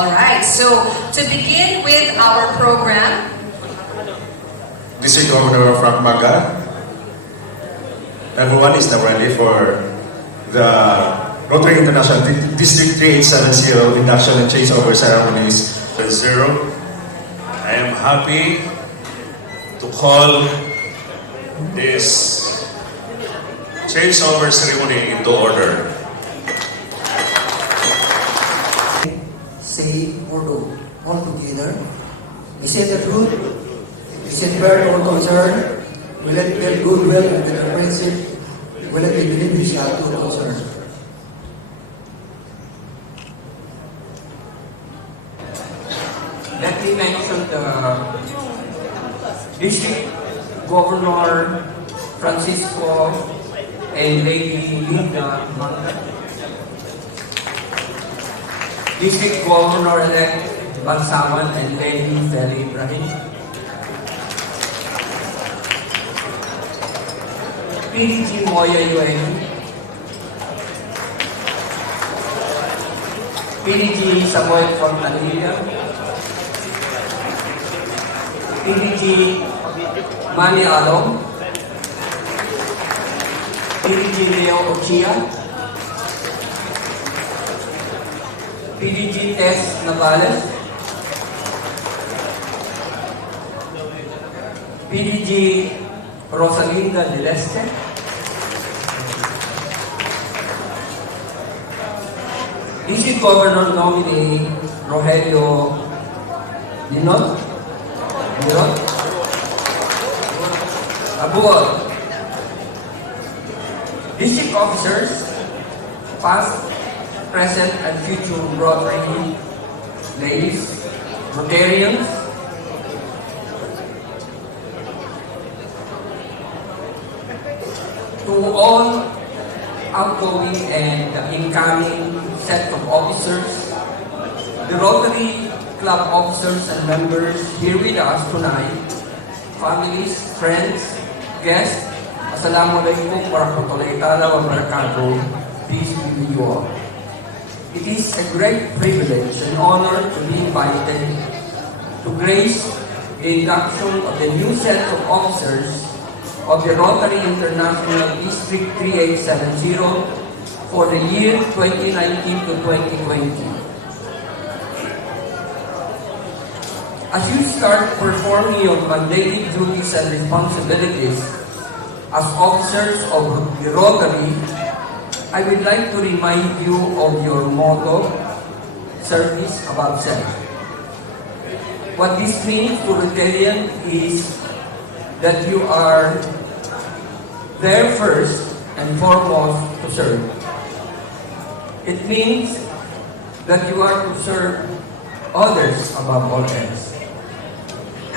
Alright, so to begin with our program, District Governor Frank Maga. Everyone is now ready for the Rotary International District 3870 induction and changeover ceremonies. 0. I am happy to call this changeover ceremony into order. Say or do all together. Is it the truth? Is it fair or concern? Will it build goodwill and the friendship? Will it be beneficial to concern? Let me mention the District Governor Francisco and Lady Linda Manga, District Governor-elect Bansawan and Lady Feli Ibrahim, PDG Moya Yueni, PDG Samuel Fontanilla, PDG Manny Along, PDG Leo Ochia, PDG Tess Navales, PDG Rosalinda de Leste, District Governor nominee Rogelio Dinot, Abuol, District officers, past, present, and future Rotary ladies, Rotarians, to all outgoing and incoming set of officers, the Rotary Club officers and members here with us tonight, families, friends, guests, Assalamualaikum warahmatullahi wabarakatuh. Peace be with you all. It is a great privilege and honor to be invited to grace the induction of the new set of officers of the Rotary International District 3870 for the year 2019 to 2020. As you start performing your mandated duties and responsibilities as officers of the Rotary, I would like to remind you of your motto, service above self. What this means to Rotarian is that you are there first and foremost to serve. It means that you are to serve others above all else.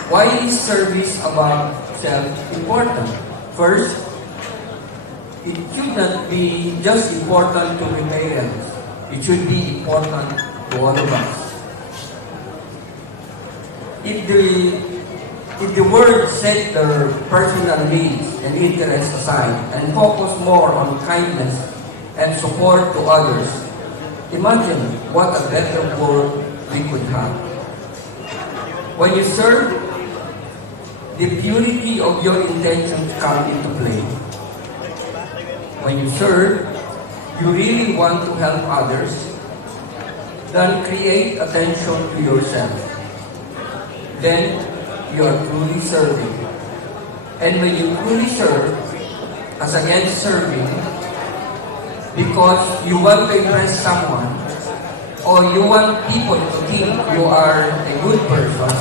Why is service above self important? First, it should not be just important to Rotarians. It should be important to all of us. If the world set their personal needs and interests aside and focus more on kindness and support to others, imagine what a better world we could have. When you serve, the purity of your intentions come into play. When you serve, you really want to help others, then create attention to yourself. Then you are truly serving. And when you truly serve, as against serving, because you want to impress someone, or you want people to think you are a good person,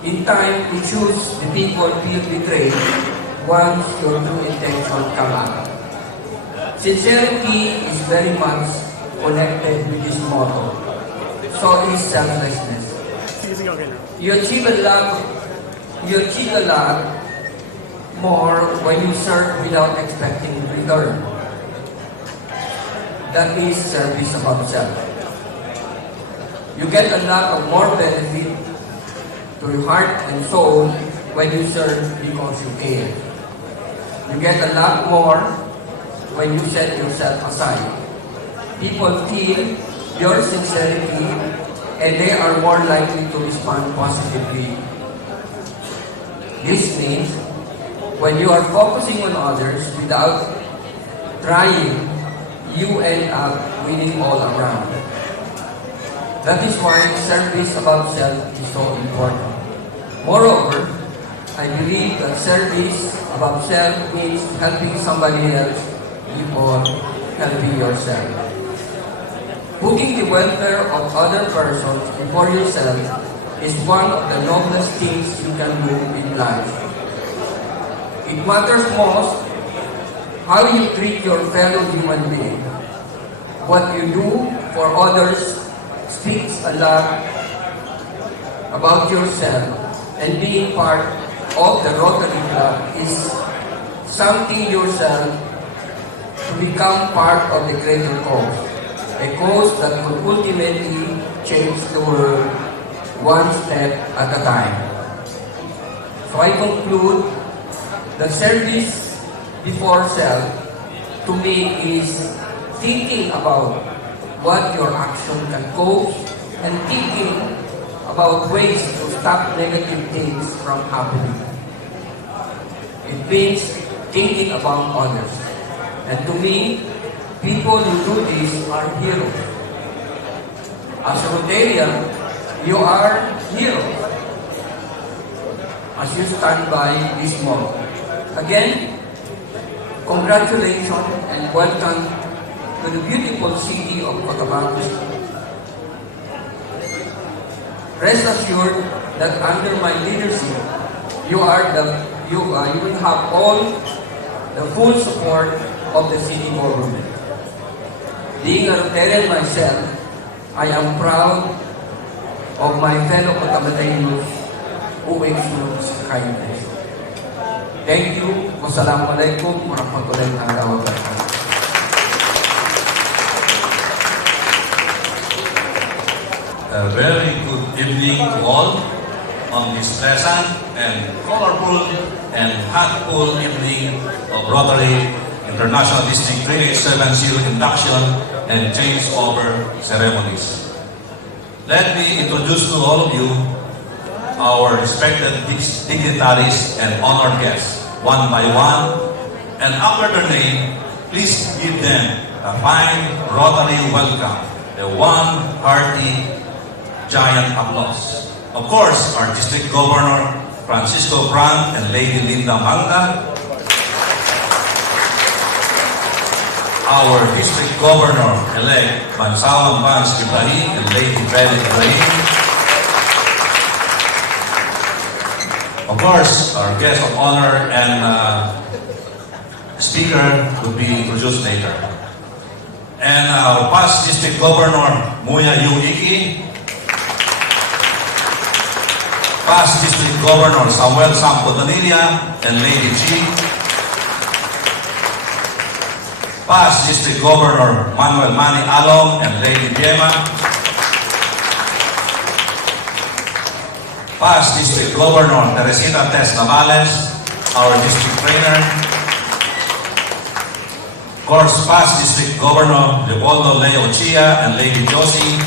in time, issues the people feel betrayed once your true intention come out. Sincerity is very much connected with this motto. So is selflessness. You achieve a lot more when you serve without expecting return. That is service above self. You get a lot of more benefit to your heart and soul when you serve because you care. You get a lot more when you set yourself aside. People feel your sincerity, and they are more likely to respond positively. This means when you are focusing on others without trying, you end up winning all around. That is why service above self is so important. Moreover, I believe that service above self means helping somebody else before helping yourself. Putting the welfare of other persons before yourself is one of the noblest things you can do in life. It matters most how you treat your fellow human being. What you do for others speaks a lot about yourself, and being part of the Rotary Club is something yourself to become part of the greater cause, a cause that will ultimately change the world one step at a time. So I conclude that service before self to me is thinking about what your action can cause and thinking about ways to stop negative things from happening. It means thinking about others. And to me, people who do this are heroes. As a Rotarian, you are heroes as you stand by this month. Again, congratulations and welcome to the beautiful city of Cotabato. Rest assured that under my leadership, you will have all the full support of the city government. Being a Rotarian myself, I am proud of my fellow Cotabatanos who exude kindness. Thank you. Wassalamualaikum warahmatullahi wabarakatuh. A very good evening to all on this pleasant and colorful and heartful evening of Rotary International District 3870 induction and changeover ceremonies. Let me introduce to all of you our respected dignitaries and honored guests, one by one, and after their name, please give them a fine Rotary welcome, a one hearty giant applause. Of course, our District Governor, Francisco Brandt, and Lady Linda Manga. Our District Governor-elect, Bansawan Vance Ibrahim, and Lady Belle Ibrahim. Of course, our guest of honor and speaker will be introduced later. And our past District Governor, Muya Yu Iki, past District Governor Samuel Sampo Danilla and Lady G, past District Governor Manuel Manny Along and Lady Biema, past District Governor Teresita Tess Navales, our District Trainer, of course, past District Governor Leopoldo Leo Chia and Lady Josie,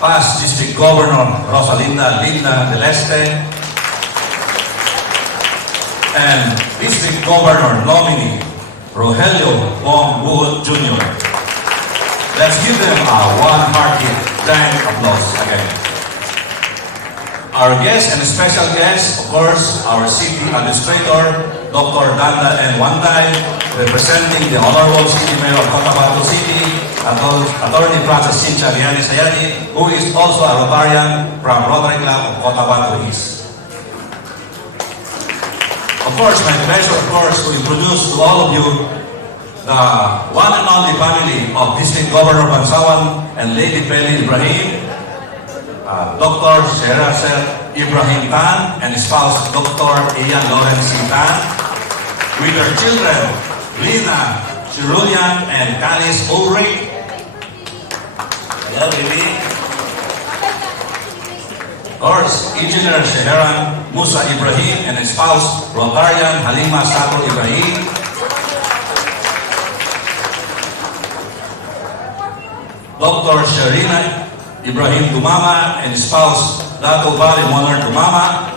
past District Governor Rosalinda Linda Del Este, and District Governor nominee Rogelio Wong Buhut Jr. Let's give them a one-hearty giant applause again. Our guest and special guest, of course, our City Administrator, Dr. Danda N. Wanday, representing the Honorable City Mayor of Cotabato City, Attorney Francis Cynthia Liani Sayani, who is also a Rotarian from Rotary Club of Cotabato East. Of course, my pleasure, to introduce to all of you the one and only family of District Governor Bansawan and Lady Belle Ibrahim, Dr. Sherazet Ibrahim Tan and spouse Dr. Ian Lawrence Tan, with their children, Lina Chirulian and Canis Ulrich. Hello, baby. Of course, Engineer Sheheran Musa Ibrahim and his spouse, Rotarian Halima Sato Ibrahim. Dr. Sharina Ibrahim Dumama and spouse Dato Bali Monar Dumama,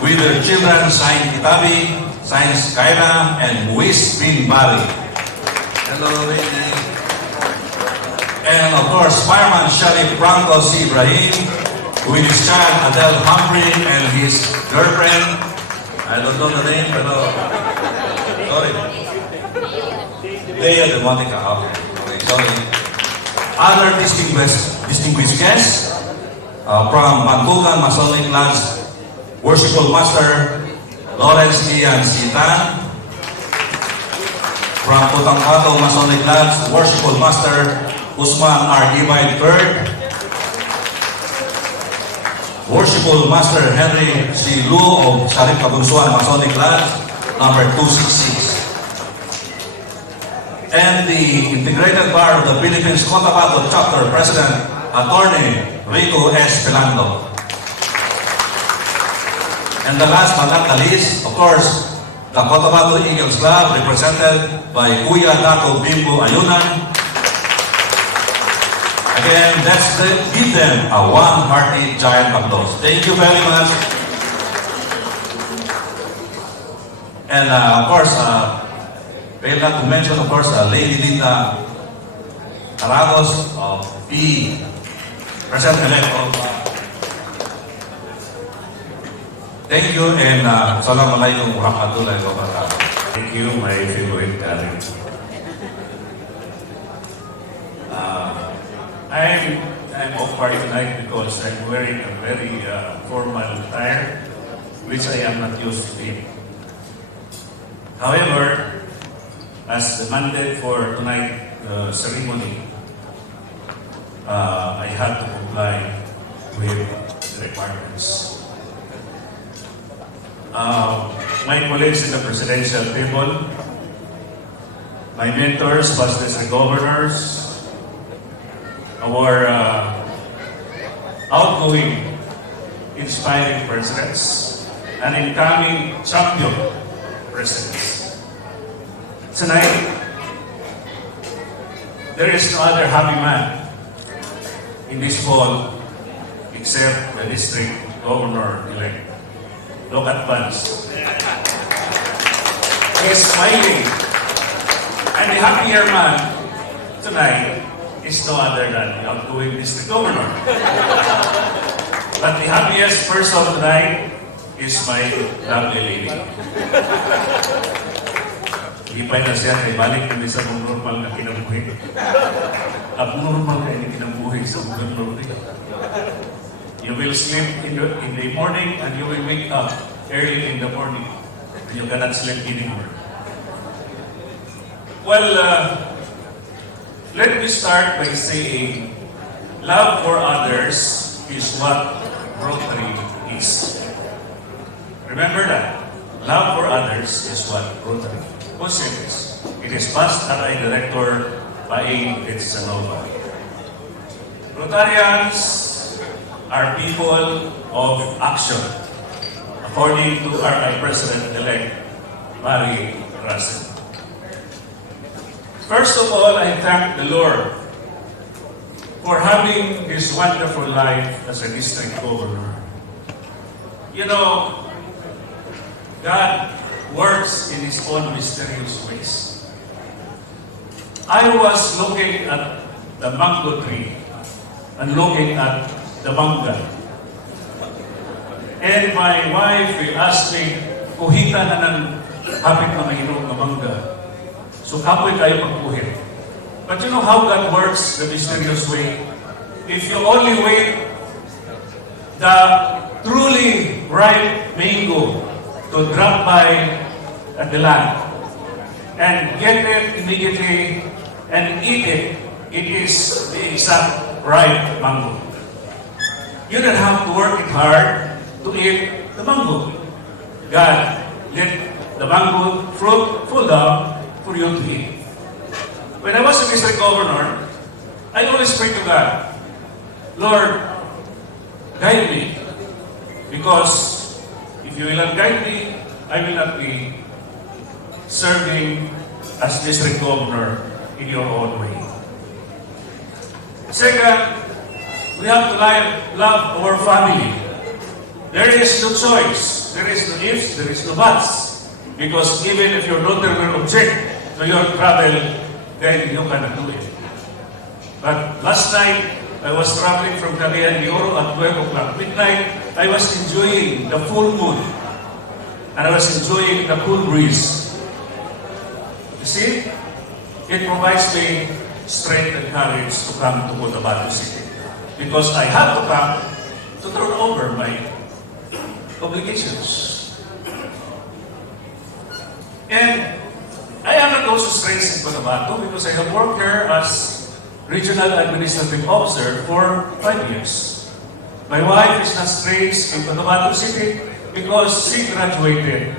with their children Sain Kitabi, Sain Kaina, and Luis bin Bali. Hello, lady. And of course, Fireman Sharif Franco C. Ibrahim, with his child Adele Humphrey and his girlfriend, I don't know the name, but sorry. Leia de Monica, okay, sorry. Other distinguished guests from Bantugan Masonic Lodge, Worshipful Master Lawrence Ian Sitan, from Putangkato Masonic Lodge, Worshipful Master Usman R. Ibay III, Worshipful Master Henry C. Lu of Sharif Kabunsuan Masonic Lodge, number 266. And the Integrated Bar of the Philippines Cotabato Chapter President, Attorney Rico S. Pelando. And the last but not the least, of course, the Cotabato Eagles Club, represented by Kuya Dato Bimbo Ayunan. Again, let's give them a one hearty giant applause. Thank you very much. And of course, fail not to mention, of course, Lady Linda Taragos of the President-elect of thank you and Assalamualaikum warahmatullahi wabarakatuh. Thank you, my favorite darling. I'm off party tonight because I'm wearing a very formal attire, which I am not used to it. However, as demanded for tonight's ceremony, I had to comply with the requirements. My colleagues in the presidential table, my mentors, past district governors, our outgoing, inspiring presidents, and incoming champion presidents. Tonight, there is no other happy man in this hall except the district governor-elect. Look at Vance. He is smiling. And the happier man tonight is no other than the outgoing district governor. But the happiest person tonight is my lovely lady. Ipay na siya kay balik kami sa normal na kinabuhi. Abnormal na yung kinabuhi sa buong Rotary. You will sleep in the morning and you will wake up early in the morning. You cannot sleep anymore. Well, let me start by saying, love for others is what Rotary is. Remember that. Love for others is what Rotary is. Who said this? It is past RI Director Paing Petsanova. Rotarians are people of action, according to RI President-elect Mary Russell. First of all, I thank the Lord for having this wonderful life as a district governor. You know, God works in His own mysterious ways. I was looking at the mango tree and looking at the mangga. And my wife asked me, kuhita na ng hapit na mahinog na mangga. So kapoy tayo pagkuhit. But you know how God works the mysterious way? If you only wait the truly ripe mango to drop by at the land and get it immediately and eat it, it is the exact ripe mango. You don't have to work it hard to eat the mango. God let the mango fruit fall down for you to eat. When I was a district governor, I always pray to God, Lord, guide me. Because if you will not guide me, I will not be serving as district governor in your own way. Second, we have to love our family. There is no choice. There is no ifs, there is no buts. Because even if your daughter will object to your travel, then you cannot do it. But last night, I was traveling from Cagayan de Oro at 12 o'clock midnight. I was enjoying the full moon. And I was enjoying the cool breeze. You see? It provides me strength and courage to come to Cotabato City. Because I have to come to turn over my obligations. And I am not also stressed in Cotabato because I have worked here as Regional Administrative Officer for 5 years. My wife is not stressed in Cotabato City because she graduated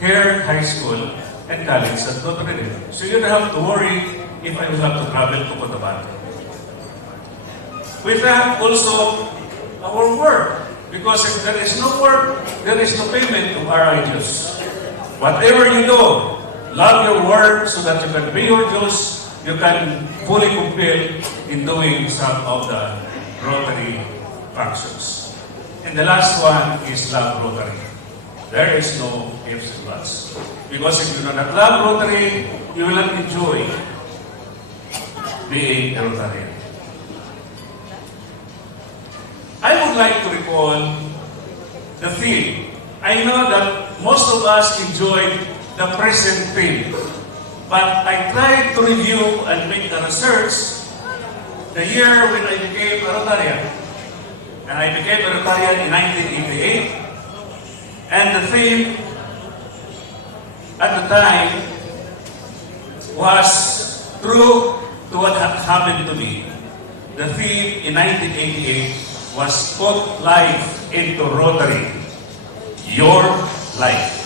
here, high school, and college at Rotary. So you don't have to worry if I will have to travel to Cotabato. We have also our work, because if there is no work, there is no payment to our dues. Whatever you do, love your work so that you can pay your dues, you can fully fulfill in doing some of the Rotary functions. And the last one is love Rotary. There is no ifs and buts. Because if you do not love Rotary, you will not enjoy being a Rotarian. I would like to recall the theme. I know that most of us enjoyed the present theme, but I tried to review and make the research the year when I became a Rotarian. And I became a Rotarian in 1988. And the theme at the time was true to what had happened to me. The theme in 1988 was put life into Rotary, your life.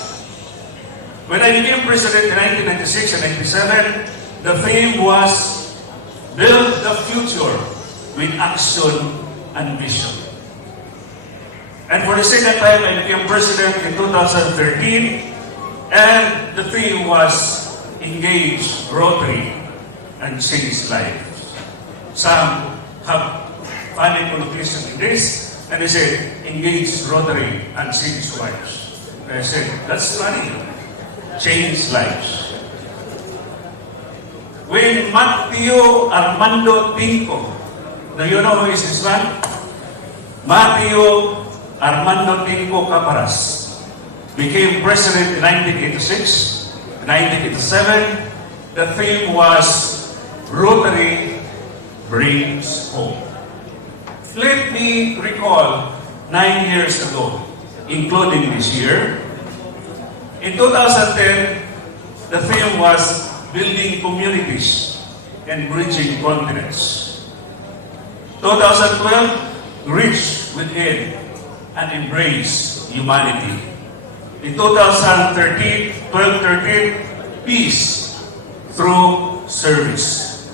When I became president in 1996 and 97, the theme was build the future with action and vision. And for the second time, I became president in 2013, and the theme was engage Rotary and change lives. Some have funny connotation in this, and they said, engage Rotary and change lives. And I said, that's funny. Change lives. When Matthew Armando Tinco, do you know who is this man? Matthew Armando Tinco Caparas became president in 1986. In 1987, the theme was Rotary brings home. Let me recall 9 years ago, including this year. In 2010, the theme was building communities and bridging continents. 2012, reach within and embrace humanity. In 2013, 12-13, peace through service.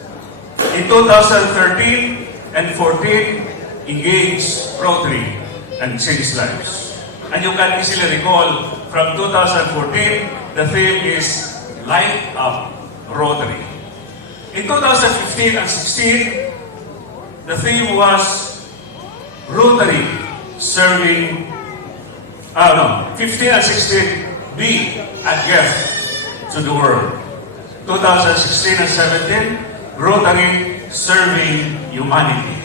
In 2013 and 14, engage Rotary and change lives. And you can easily recall from 2014, the theme is Light Up Rotary. In 2015 and 16, the theme was Rotary serving, 15 and 16, be a gift to the world. 2016 and 17, Rotary serving humanity.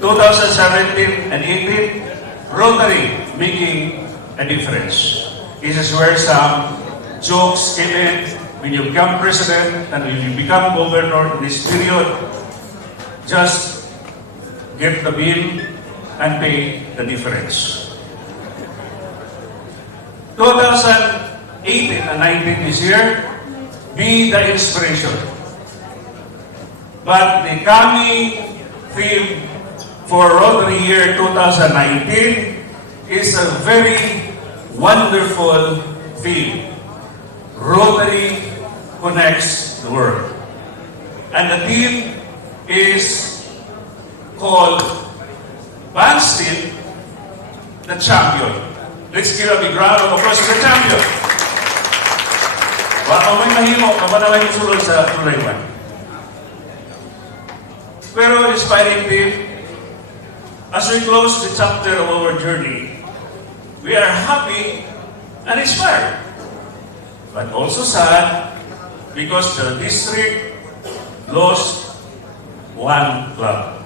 2017 and 18, Rotary making a difference. This is where some jokes came in. When you become president and when you become governor in this period, just get the bill and pay the difference. 2018 and 19 this year, be the inspiration. But the coming theme for Rotary year 2019 is a very wonderful theme. Rotary connects the world. And the theme is called Banstil, the champion. Let's give a big round of applause to the champion. Baka may mahimo, kapanawa yung sulod sa tulay 1. Pero inspiring team, as we close the chapter of our journey, we are happy and inspired, but also sad because the district lost one club,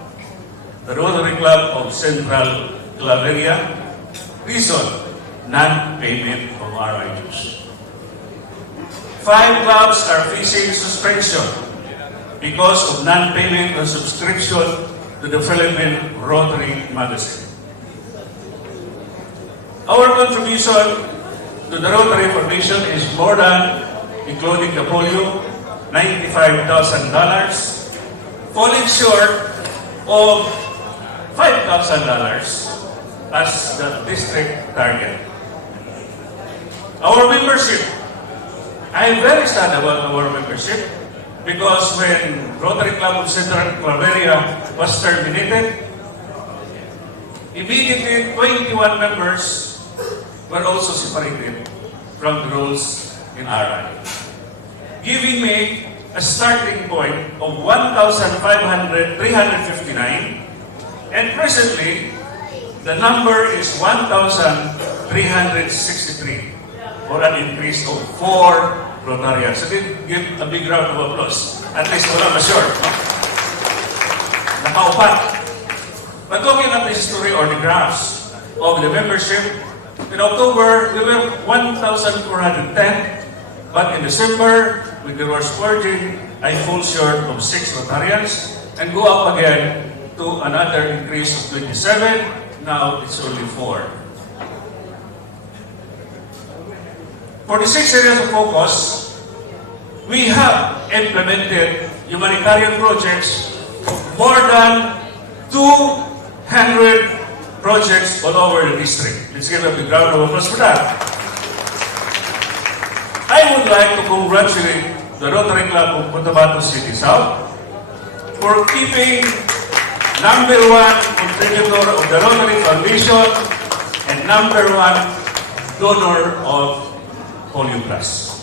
the Rotary Club of Central Claveria. Reason, non-payment of RI dues. 5 clubs are facing suspension because of non-payment of subscription to the Philippine Rotary magazine. Our contribution to the Rotary Foundation is more than, including the polio, $95,000, falling short of $5,000 as the district target. Our membership, I am very sad about our membership because when Rotary Club of Central Claveria was terminated, immediately 21 members were also separated from the roles in RI, giving me a starting point of 359, and presently, the number is 1,363, or an increase of 4 Rotarians. So give a big round of applause. At least wala ma-short. No? Nakaupat. But looking at the history or the graphs of the membership, in October, we were 1,410, but in December, with the Rosh Virgin, I fall short of 6 Rotarians and go up again to another increase of 27. Now it's only 4. For the 6 areas of focus, we have implemented humanitarian projects, more than 200 projects all over the district. Let's give a big round of applause for that. I would like to congratulate the Rotary Club of Cotabato City South for keeping number 1 contributor of the Rotary Foundation and number 1 donor of Polio Plus.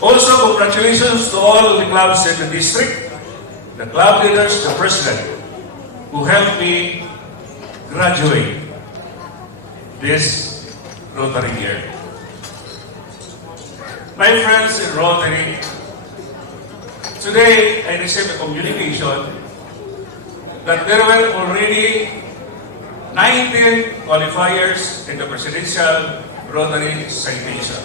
Also, congratulations to all the clubs in the district, the club leaders, the president, who helped me graduate this Rotary year. My friends in Rotary, today I received a communication that there were already 19 qualifiers in the Presidential Rotary Citation.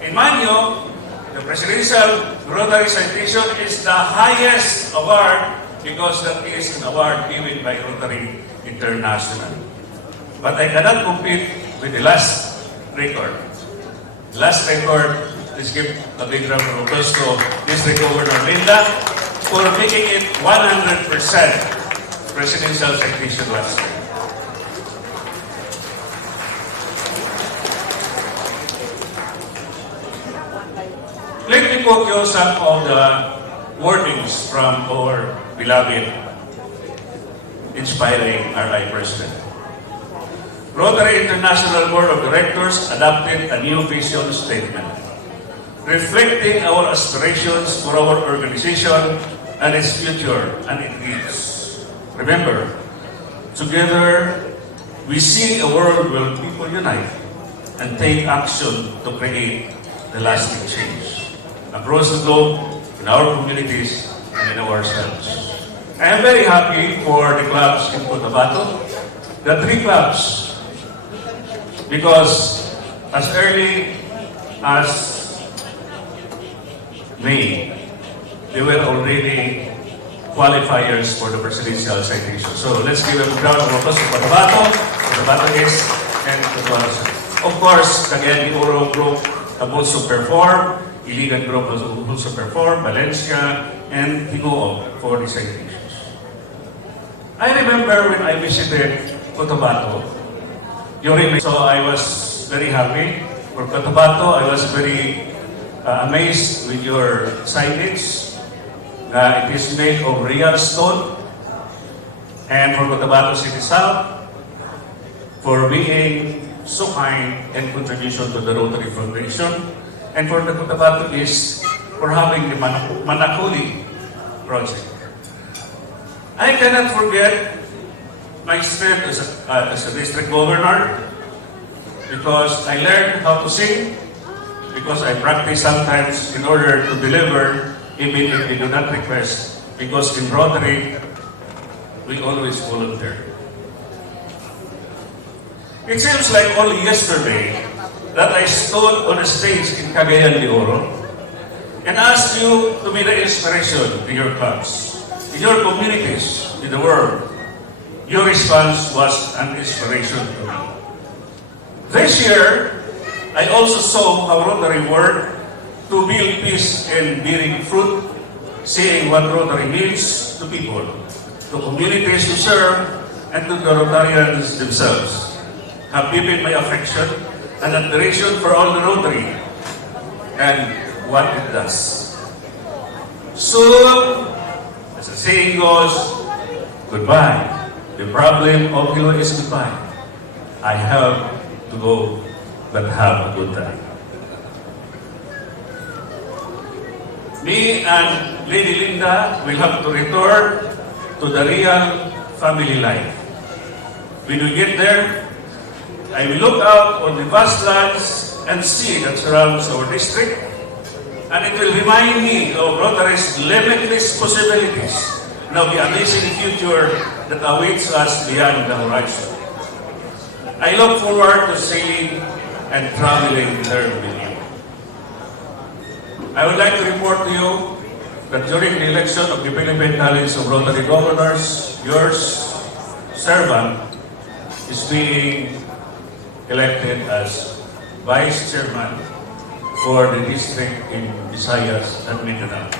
In Manyo, the Presidential Rotary Citation is the highest award because that is an award given by Rotary International. But I cannot compete with the last record. Last record, let's give a big round of applause to District Governor Linda for making it 100% Presidential Citation last year. Let me quote you some of the wordings from our beloved, inspiring RI President. Rotary International Board of Directors adopted a new vision statement, reflecting our aspirations for our organization and its future, and it reads, remember, together we see a world where people unite and take action to create the lasting change across the globe, in our communities, and in ourselves. I am very happy for the clubs in Cotabato, the 3 clubs, because as early as May, they were already qualifiers for the presidential citation. So let's give a round of applause to Cotabato East, and Cotabato South. Of course, again, the Oro Group have also performed, Iligan Group has also performed, Valencia, and Tinguo for the citations. I remember when I visited Cotabato, so I was very happy. For Cotabato, I was very amazed with your signage. It is made of real stone. And for Cotabato City South, for being so kind and contribution to the Rotary Foundation. And for the Cotabato East, for having the Manakuli project. I cannot forget my experience as a district governor because I learned how to sing, because I practice sometimes in order to deliver even if they do not request, because in Rotary, we always volunteer. It seems like only yesterday that I stood on a stage in Cagayan de Oro and asked you to be the inspiration in your clubs, in your communities, in the world. Your response was an inspiration to me. This year, I also saw how Rotary worked to build peace and bearing fruit, seeing what Rotary means to people, to communities to serve, and to the Rotarians themselves. Have given my affection and admiration for all the Rotary and what it does. Soon, as the saying goes, goodbye. The problem of Hilo is goodbye. I have to go, but have a good time. Me and Lady Linda will have to return to the real family life. When we get there, I will look out on the vast lands and sea that surrounds our district, and it will remind me of Rotary's limitless possibilities and of the amazing future that awaits us beyond the horizon. I look forward to sailing and traveling there with you. I would like to report to you that during the election of the Philippine College of Rotary Governors, yours servant is being elected as Vice Chairman for the district in Visayas and Mindanao.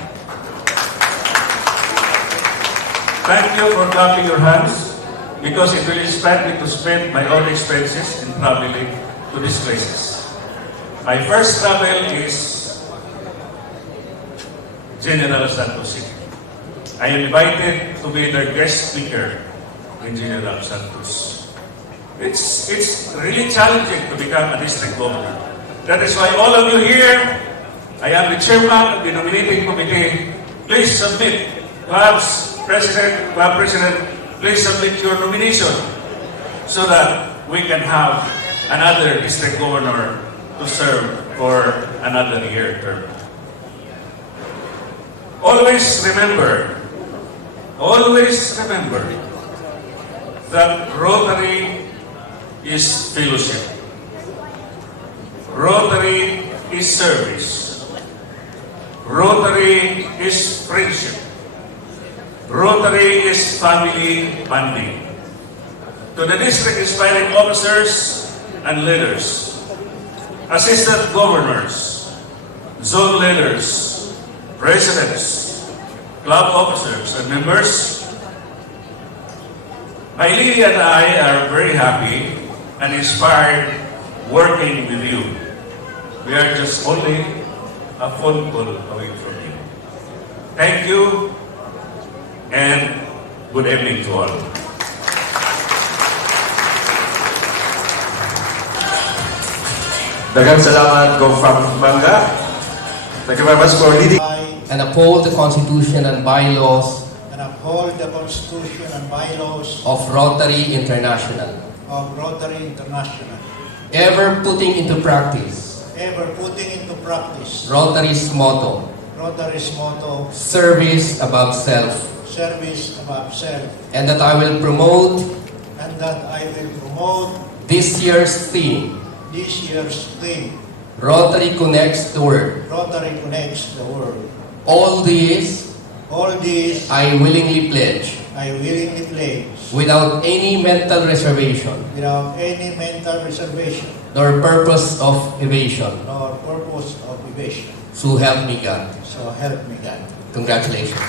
Thank you for clapping your hands because it will inspire me to spend my own expenses in traveling to these places. My first travel is General Santos City. I am invited to be their guest speaker in General Santos. It's really challenging to become a district governor. That is why all of you here, I am the chairman of the nominating committee. Please submit. Club President, please submit your nomination so that we can have another district governor to serve for another year term. Always remember that Rotary is fellowship. Rotary is service. Rotary is friendship. Rotary is family bonding. To the district inspiring officers and leaders, assistant governors, zone leaders, presidents, club officers, and members, Maylene and I are very happy and inspired working with you. We are just only a phone call away from you. Thank you and good evening to all. Daghang salamat, Gov. Manga. Thank you very much for leading. And uphold the Constitution and bylaws And uphold the Constitution and bylaws of Rotary International, of Rotary International. ever putting into practice Ever putting into practice Rotary's motto, Rotary's motto, service above self, service above self, and that I will promote and that I will promote this year's theme, this year's theme, Rotary Connects the World. Rotary Connects the World. All these All these I willingly pledge, I willingly pledge, without any mental reservation without any mental reservation nor purpose of evasion. nor purpose of evasion. So help me God. So help me God. Congratulations.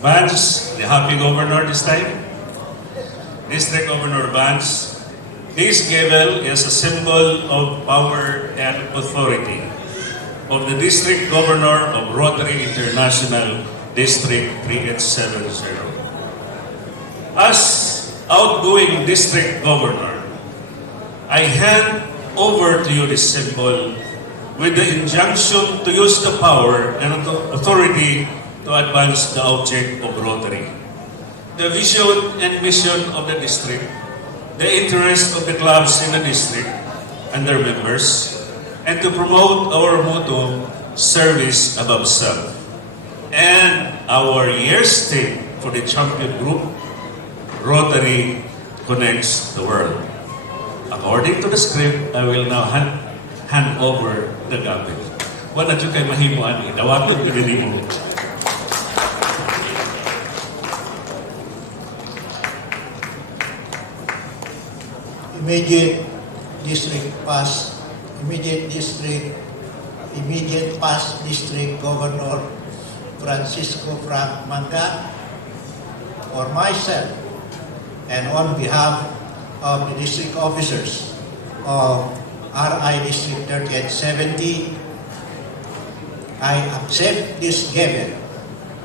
Vance, the happy governor this time. District Governor Vance, this gavel is a symbol of power and authority of the District Governor of Rotary International District 3870. As outgoing District Governor, I hand over to you this symbol with the injunction to use the power and authority to advance the object of Rotary, the vision and mission of the district, the interest of the clubs in the district and their members, and to promote our motto, service above self, and our year's theme for the champion group, Rotary connects the world. According to the script, I will now hand over the gabay. Wala dyan kay mahimuan, dawatod ko din mo. Immediate past district governor Francisco Frank Manga, for myself, and on behalf of the district officers of RI District 3870, I accept this gavel,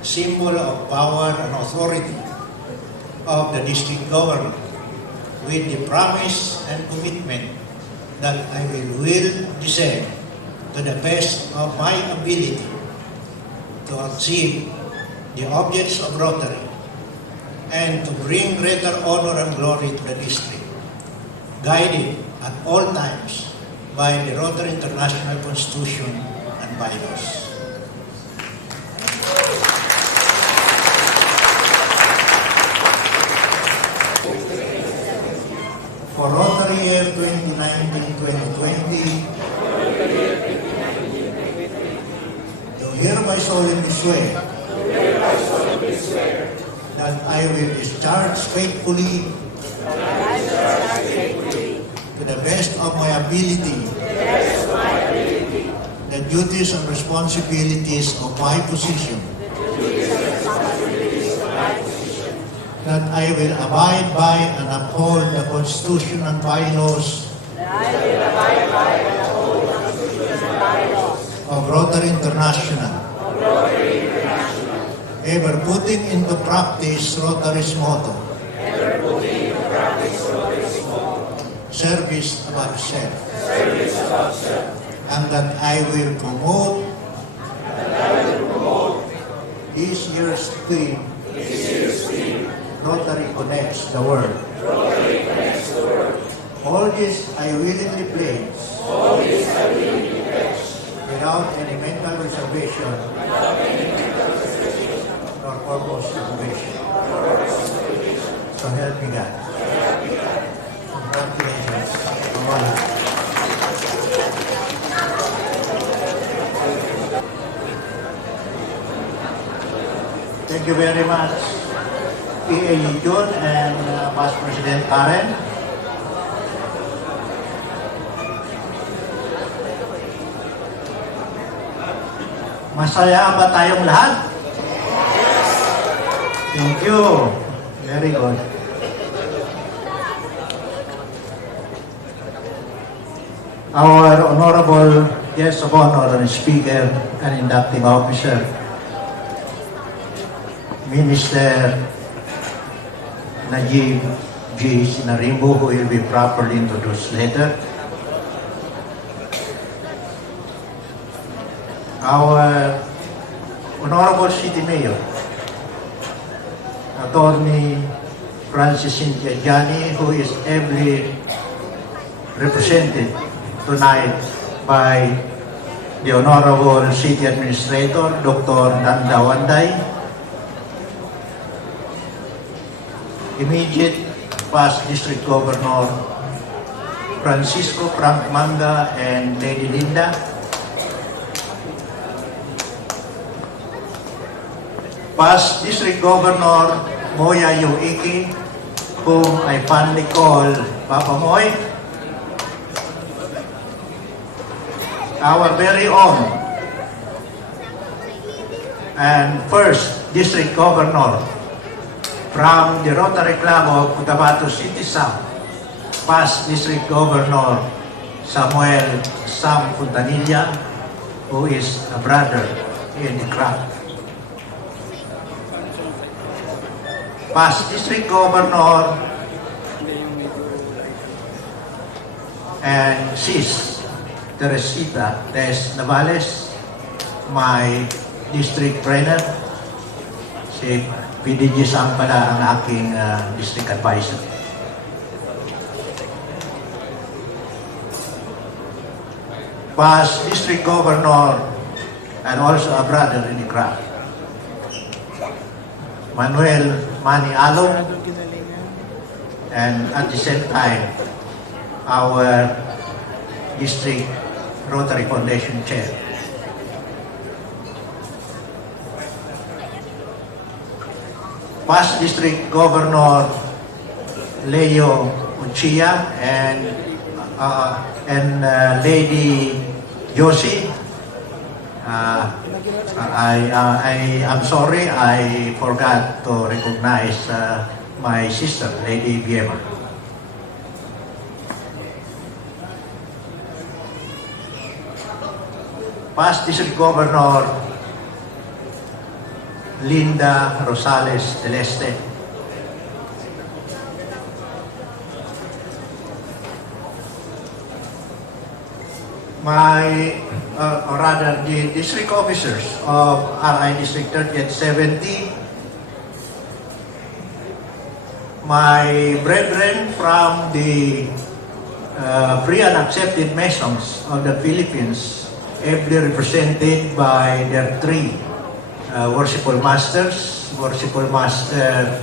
symbol of power and authority of the district governor, with the promise and commitment that I will descend to the best of my ability to achieve the objects of Rotary and to bring greater honor and glory to the district, guided at all times by the Rotary International Constitution and bylaws. For Rotary year 2019-2020, do hereby solemnly swear that I will discharge faithfully to the best of my ability the duties and responsibilities of my position, that I will abide by and uphold the Constitution and bylaws of Rotary International, ever putting into practice Rotary's motto, service above self, and that I will promote this year's theme, Rotary connects the world. All this I willingly pledge, without any mental reservation nor purpose of evasion. So help me God. Congratulations. Thank you very much, PA John and Past President Karen. Masaya ba tayong lahat? Thank you. Very good. Our Honorable Guest of Honor and Speaker and Inductive Officer, Minister Najib G. Sinarimbo, who will be properly introduced later. Our Honorable City Mayor, Attorney Francis Cynthia Jani, who is ably represented tonight by the Honorable City Administrator, Dr. Nanda Wanday, immediate past District Governor Francisco Frank Manga and Lady Linda, past District Governor Moya Yuiki, whom I fondly call Papa Moy, our very own and first District Governor from the Rotary Club of Cotabato City South, past District Governor Samuel Sam Fontanilla, who is a brother in the craft. Past District Governor and Sis Teresita Tess Navales, my district trainer. Si PDG Sam pala ang aking district advisor. Past district governor and also a brother in the craft, Manuel Manny Along, and at the same time, our district Rotary Foundation chair. Past district governor Leo Uchia and Lady Josie. I'm sorry, I forgot to recognize my sister, Lady Biema. Past District Governor Linda Rosales Celeste. Or rather, the district officers of RI District 30 and 70, my brethren from the free and accepted Masons of the Philippines, ably represented by their three worshipful masters, worshipful master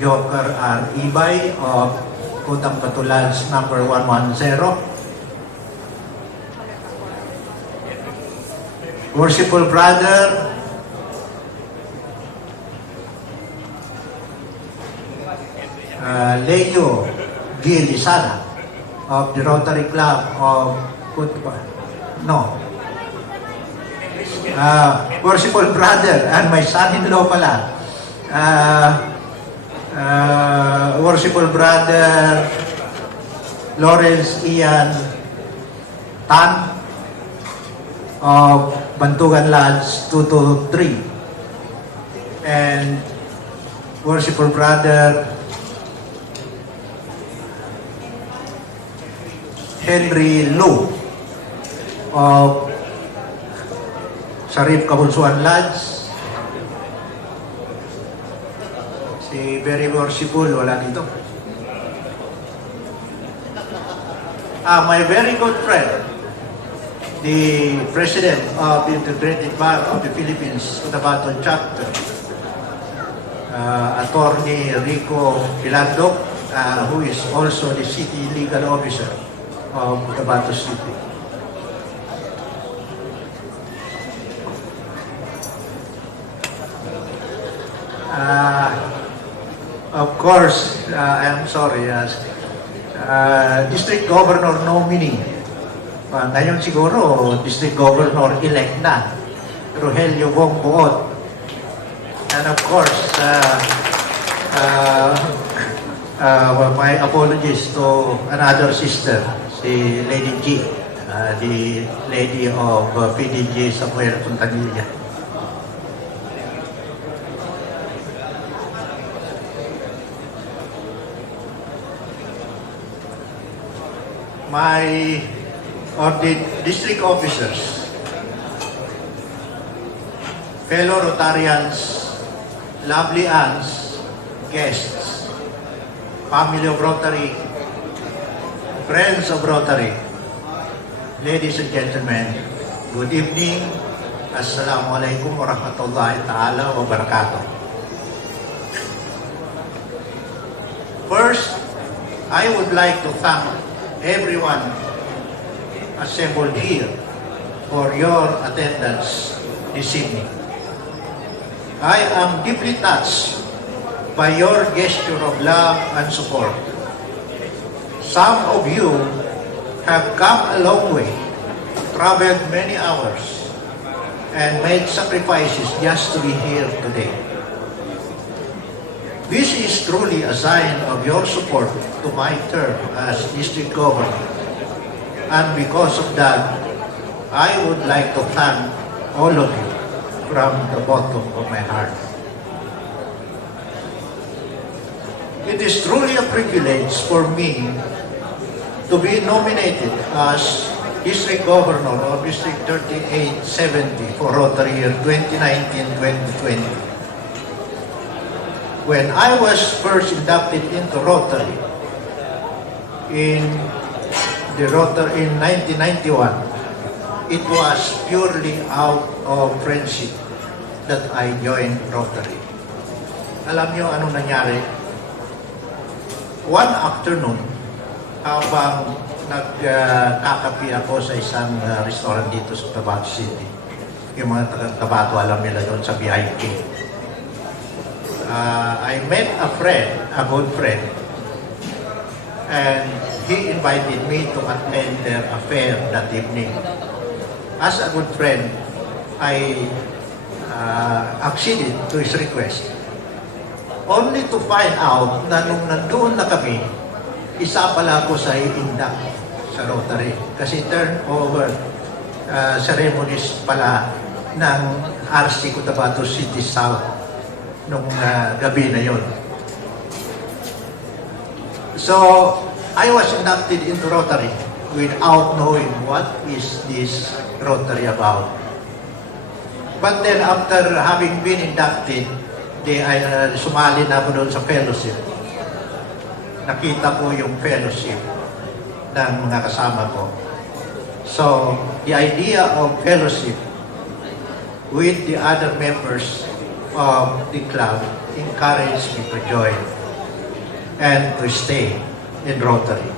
Joker R. Ibay of Kutang Patulans number 110, worshipful brother Leo G. Lizana of the Rotary Club of worshipful brother and my son-in-law pala, worshipful brother Lawrence Ian Tan of Bantugan Lodge 223, and worshipful brother Henry Lu of Sharif Kabunsuan Lodge. Si very worshipful, wala dito. My very good friend, the President of the Integrated Bar of the Philippines, Cotabato Chapter, Attorney Rico Pilandok, who is also the City Legal Officer of Cotabato City. Of course, I'm sorry, District Governor nominee. Ngayon siguro, District Governor-elect na, Rogelio Bong Buot. And of course, my apologies to another sister, si Lady G, the lady of PDG Samuel Puntanilla. The district officers, fellow Rotarians, lovely aunts, guests, family of Rotary, friends of Rotary, ladies and gentlemen, good evening. Assalamualaikum warahmatullahi ta'ala wabarakatuh. First, I would like to thank everyone assembled here for your attendance this evening. I am deeply touched by your gesture of love and support. Some of you have come a long way, traveled many hours, and made sacrifices just to be here today. This is truly a sign of your support to my term as district governor. And because of that, I would like to thank all of you from the bottom of my heart. It is truly a privilege for me to be nominated as District Governor of District 3870 for Rotary year 2019-2020. When I was first inducted into Rotary in 1991, it was purely out of friendship that I joined Rotary. Alam niyo anong nangyari? One afternoon, habang nagkakapi ako sa isang restaurant dito sa Tabato City, yung mga taga-Tabato alam nila doon sa VIP. I met a friend, a good friend, and he invited me to attend their affair that evening. As a good friend, I acceded to his request. Only to find out na nung nandoon na kami, isa pala ako sa iindak sa Rotary. Kasi turnover ceremonies pala ng RC Cotabato City South nung gabi na yon. So, I was inducted into Rotary without knowing what is this Rotary about. But then after having been inducted, sumali na ako doon sa fellowship. Nakita ko yung fellowship ng mga kasama ko. So, the idea of fellowship with the other members of the club encouraged me to join and to stay in Rotary.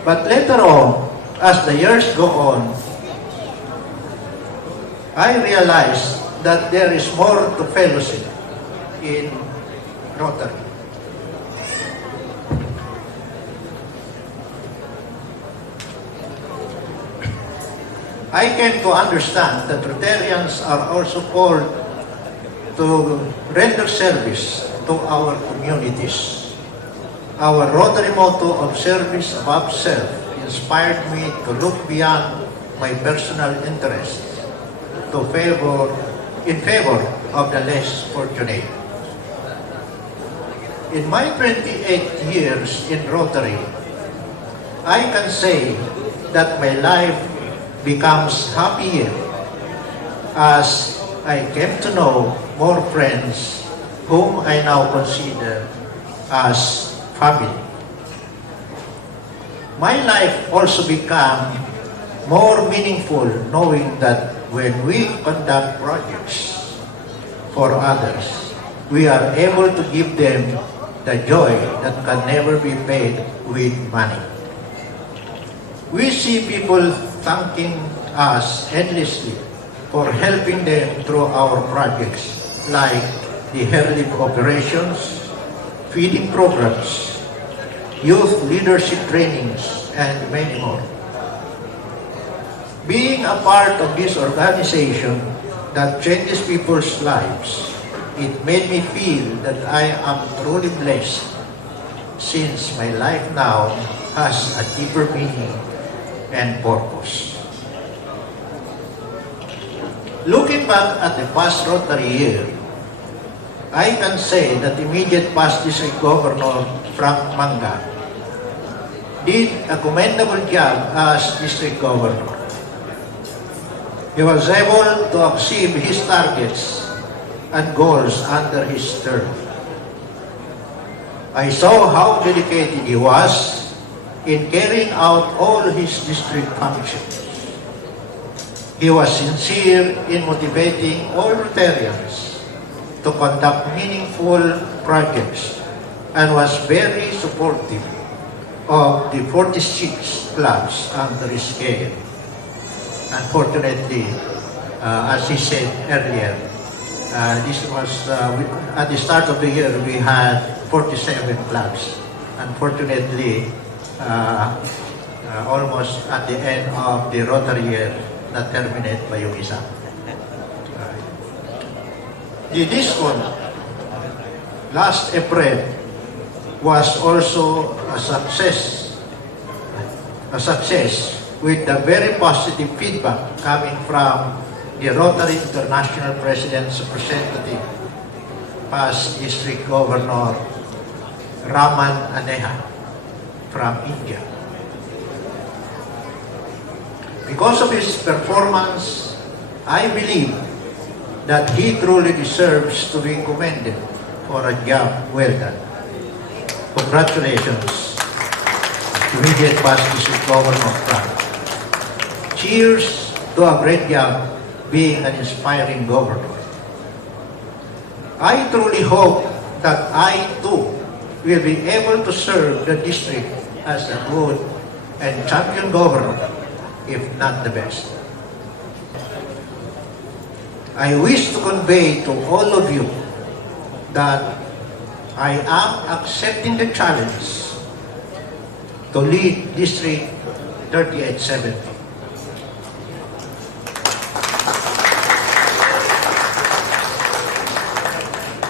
But later on, as the years go on, I realized that there is more to fellowship in Rotary. I came to understand that Rotarians are also called to render service to our communities. Our Rotary motto of service above self inspired me to look beyond my personal interests in favor of the less fortunate. In my 28 years in Rotary, I can say that my life becomes happier as I came to know more friends whom I now consider as family. My life also became more meaningful knowing that when we conduct projects for others, we are able to give them the joy that can never be paid with money. We see people thanking us endlessly for helping them through our projects like the hair lift operations, feeding programs, youth leadership trainings, and many more. Being a part of this organization that changes people's lives, it made me feel that I am truly blessed since my life now has a deeper meaning and purpose. Looking back at the past Rotary year, I can say that immediate past District Governor Frank Manga did a commendable job as District Governor. He was able to achieve his targets and goals under his term. I saw how dedicated he was in carrying out all his district functions. He was sincere in motivating all Rotarians to conduct meaningful projects and was very supportive of the 46 clubs under his care. Unfortunately, as he said earlier, this was at the start of the year we had 47 clubs. Unfortunately, almost at the end of the Rotary year, na-terminate pa yung isa. The discon last April was also a success with the very positive feedback coming from the Rotary International President's representative, past District Governor Raman Aneha from India. Because of his performance, I believe that he truly deserves to be commended for a job well done. Congratulations, immediate past district governor of Frank. Cheers to a great job being an inspiring governor. I truly hope that I too will be able to serve the district as a good and champion governor, if not the best. I wish to convey to all of you that I am accepting the challenge to lead District 3870.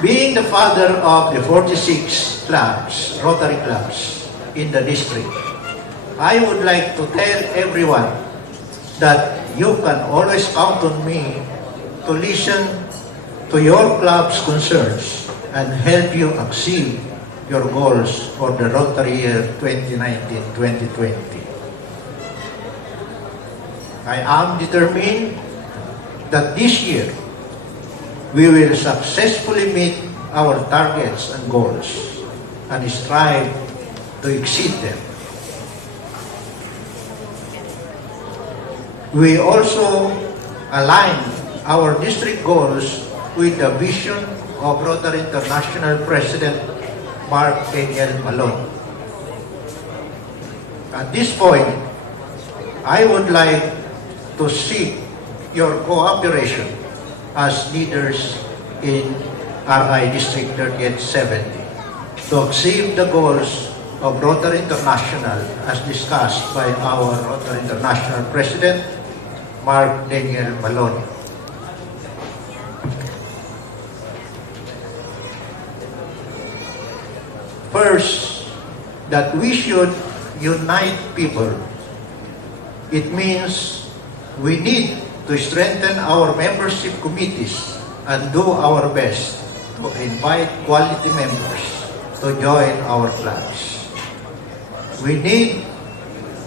Being the father of the 46 clubs, Rotary clubs in the district, I would like to tell everyone that you can always count on me to listen to your club's concerns and help you achieve your goals for the Rotary year 2019-2020. I am determined that this year we will successfully meet our targets and goals and strive to exceed them. We also align our district goals with the vision of Rotary International President Mark Daniel Malone. At this point, I would like to seek your cooperation as leaders in RI District 3870 to achieve the goals of Rotary International as discussed by our Rotary International President, Mark Daniel Malone. First, that we should unite people. It means we need to strengthen our membership committees and do our best to invite quality members to join our clubs. We need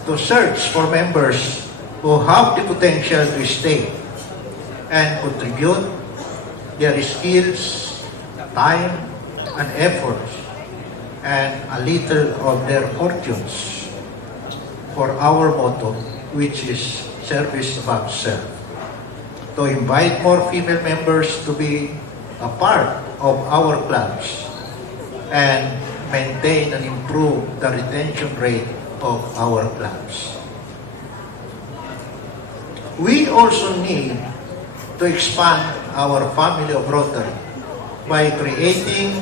to search for members who have the potential to stay and contribute their skills, time, and efforts, and a little of their fortunes for our motto, which is service above self. To invite more female members to be a part of our clubs and maintain and improve the retention rate of our clubs. We also need to expand our family of Rotary by creating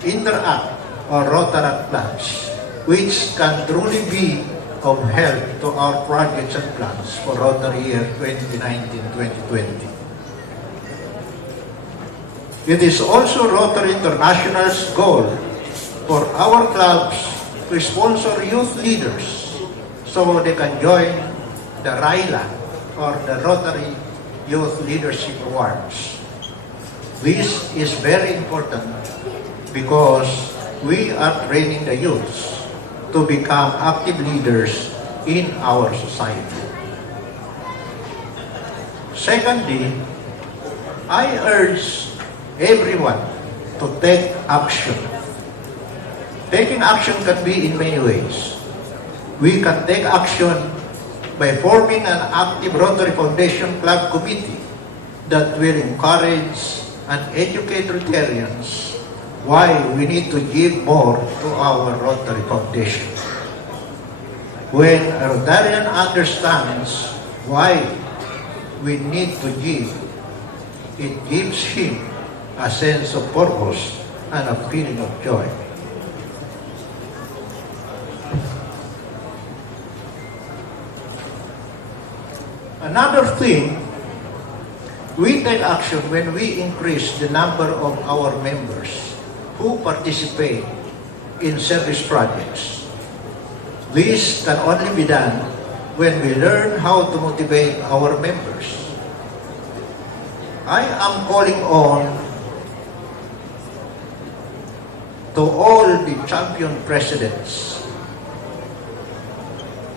Interact or Rotaract clubs, which can truly be of help to our projects and plans for Rotary year 2019-2020. It is also Rotary International's goal for our clubs to sponsor youth leaders so they can join the RILA or the Rotary Youth Leadership Awards. This is very important because we are training the youths to become active leaders in our society. Secondly, I urge everyone to take action. Taking action can be in many ways. We can take action by forming an active Rotary Foundation Club Committee that will encourage and educate Rotarians why we need to give more to our Rotary Foundation. When a Rotarian understands why we need to give, it gives him a sense of purpose and a feeling of joy. Another thing, we take action when we increase the number of our members who participate in service projects. This can only be done when we learn how to motivate our members. I am calling on to all the champion presidents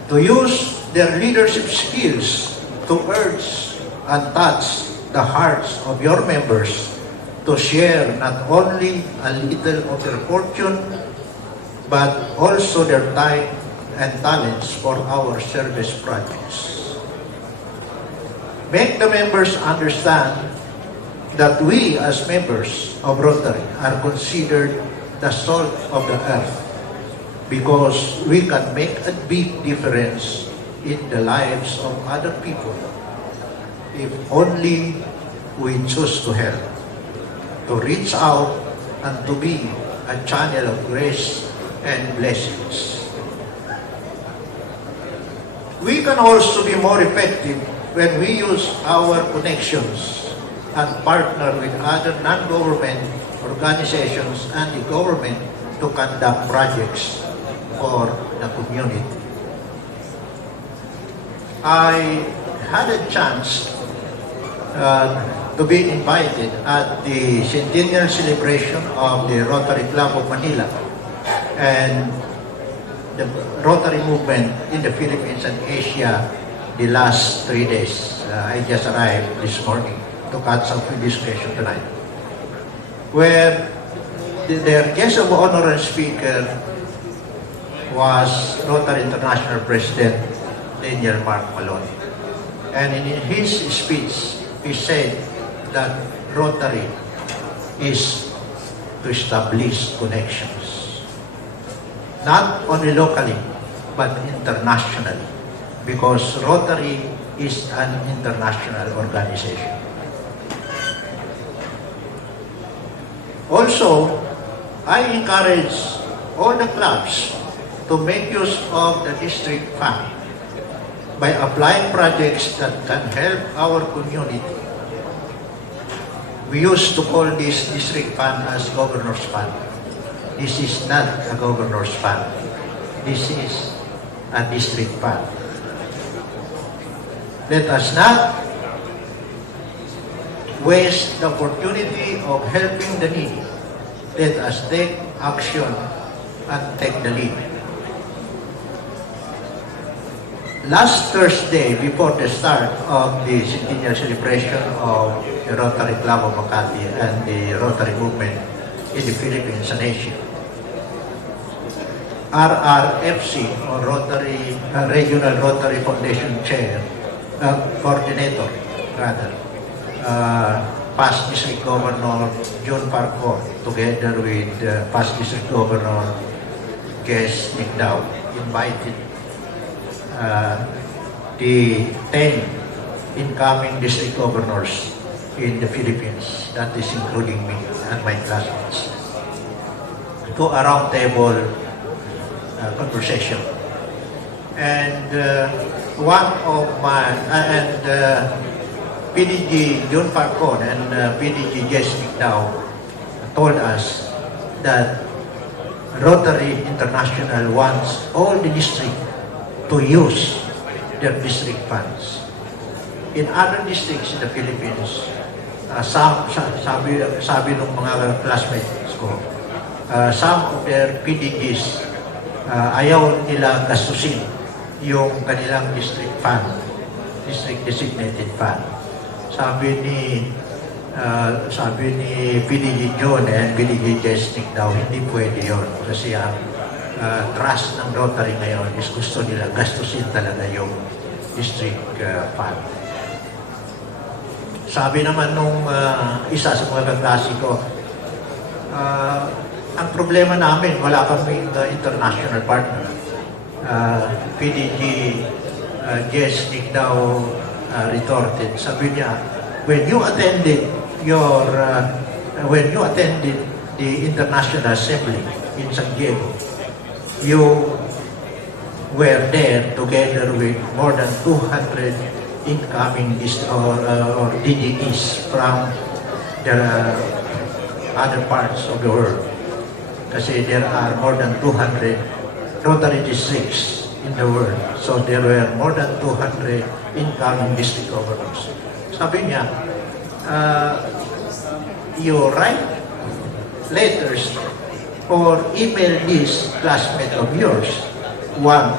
to use their leadership skills to urge and touch the hearts of your members to share not only a little of their fortune, but also their time and talents for our service projects. Make the members understand that we as members of Rotary are considered the salt of the earth because we can make a big difference in the lives of other people if only we choose to help, to reach out and to be a channel of grace and blessings. We can also be more effective when we use our connections and partner with other non-government organizations and the government to conduct projects for the community. I had a chance to be invited at the centennial celebration of the Rotary Club of Manila and the Rotary movement in the Philippines and Asia the last 3 days. I just arrived this morning to catch up with this session tonight, where their guest of honor and speaker was Rotary International President Daniel Mark Malone. And in his speech, he said that Rotary is to establish connections, not only locally, but internationally, because Rotary is an international organization. Also, I encourage all the clubs to make use of the district fund by applying projects that can help our community. We used to call this district fund as governor's fund. This is not a governor's fund. This is a district fund. Let us not waste the opportunity of helping the needy. Let us take action and take the lead. Last Thursday, before the start of the centennial celebration of the Rotary Club of Makati and the Rotary movement in the Philippines and Asia, RRFC, or Rotary Regional Rotary Foundation Chair, Coordinator, rather, past District Governor John Parcor, together with past District Governor Guest McDowell, invited the 10 incoming district governors in the Philippines, that is including me and my classmates, to a roundtable conversation. And one of my, PDG John Parcon and PDG Jess McDowell told us that Rotary International wants all the districts to use their district funds. In other districts in the Philippines, sabi ng mga classmates ko, some of their PDGs, ayaw nila gastusin yung kanilang district fund, district designated fund. Sabi ni PDG John and PDG Jesnik daw, hindi pwede yun kasi ang trust ng Rotary ngayon is gusto nila gastusin talaga yung district fund. Sabi naman nung isa sa mga kaklase ko, ang problema namin, wala kaming international partner. PDG Jesnik daw retorted. Sabi niya, when you attended the International Assembly in San Diego, you were there together with more than 200 incoming or DGEs from the other parts of the world. Kasi there are more than 200 Rotary districts in the world. So there were more than 200 incoming district governors. Sabi niya, you write letters or email this classmate of yours, one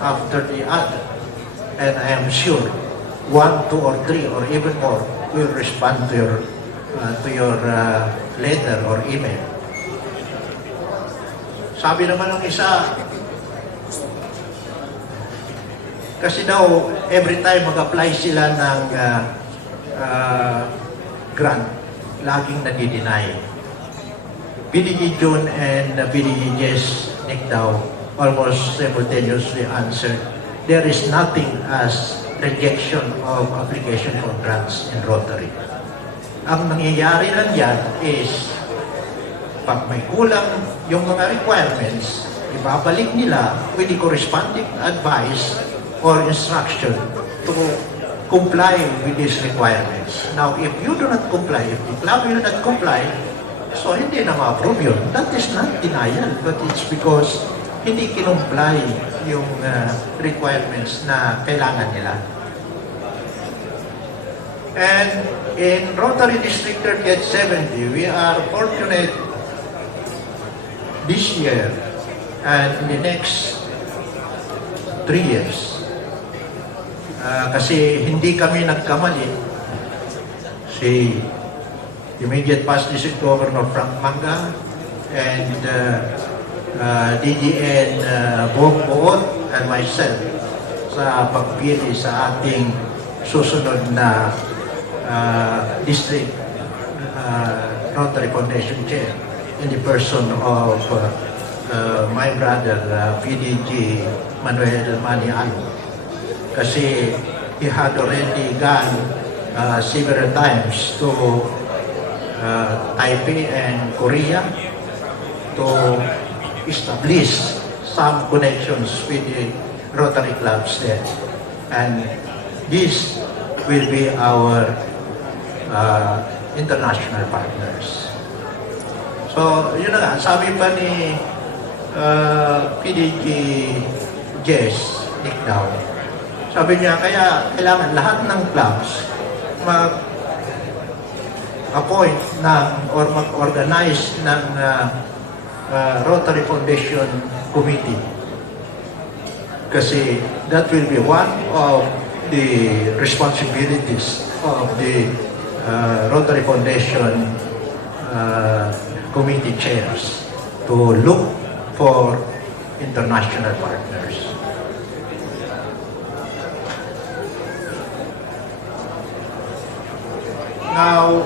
after the other. And I am sure 1, 2, or 3, or even more will respond to your letter or email. Sabi naman ng isa, kasi daw every time mag-apply sila ng grant, laging nadi-deny. PDG June and PDG Jess Nick daw almost simultaneously answered, there is nothing as rejection of application for grants in Rotary. Ang nangyayari lang yan is, pag may kulang yung mga requirements, ibabalik nila with the corresponding advice or instruction to comply with these requirements. Now, if you do not comply, if the club will not comply, so hindi na ma-approve yun. That is not denial, but it's because hindi kinumply yung requirements na kailangan nila. And in Rotary District 3870, we are fortunate this year and in the next 3 years. Kasi hindi kami nagkamali. Si immediate past District Governor Frank Manga and DGN Buot and myself sa pagpili sa ating susunod na District Rotary Foundation Chair in the person of my brother PDG Manuel Manialo. Kasi he had already gone several times to Taipei and Korea to establish some connections with the Rotary clubs there. And this will be our international partners. So, yun na nga, sabi pa ni PDG Jess Nick daw, sabi niya, kaya kailangan lahat ng clubs mag-appoint ng or mag-organize ng Rotary Foundation Committee. Kasi that will be one of the responsibilities of the Rotary Foundation Committee chairs to look for international partners. Now,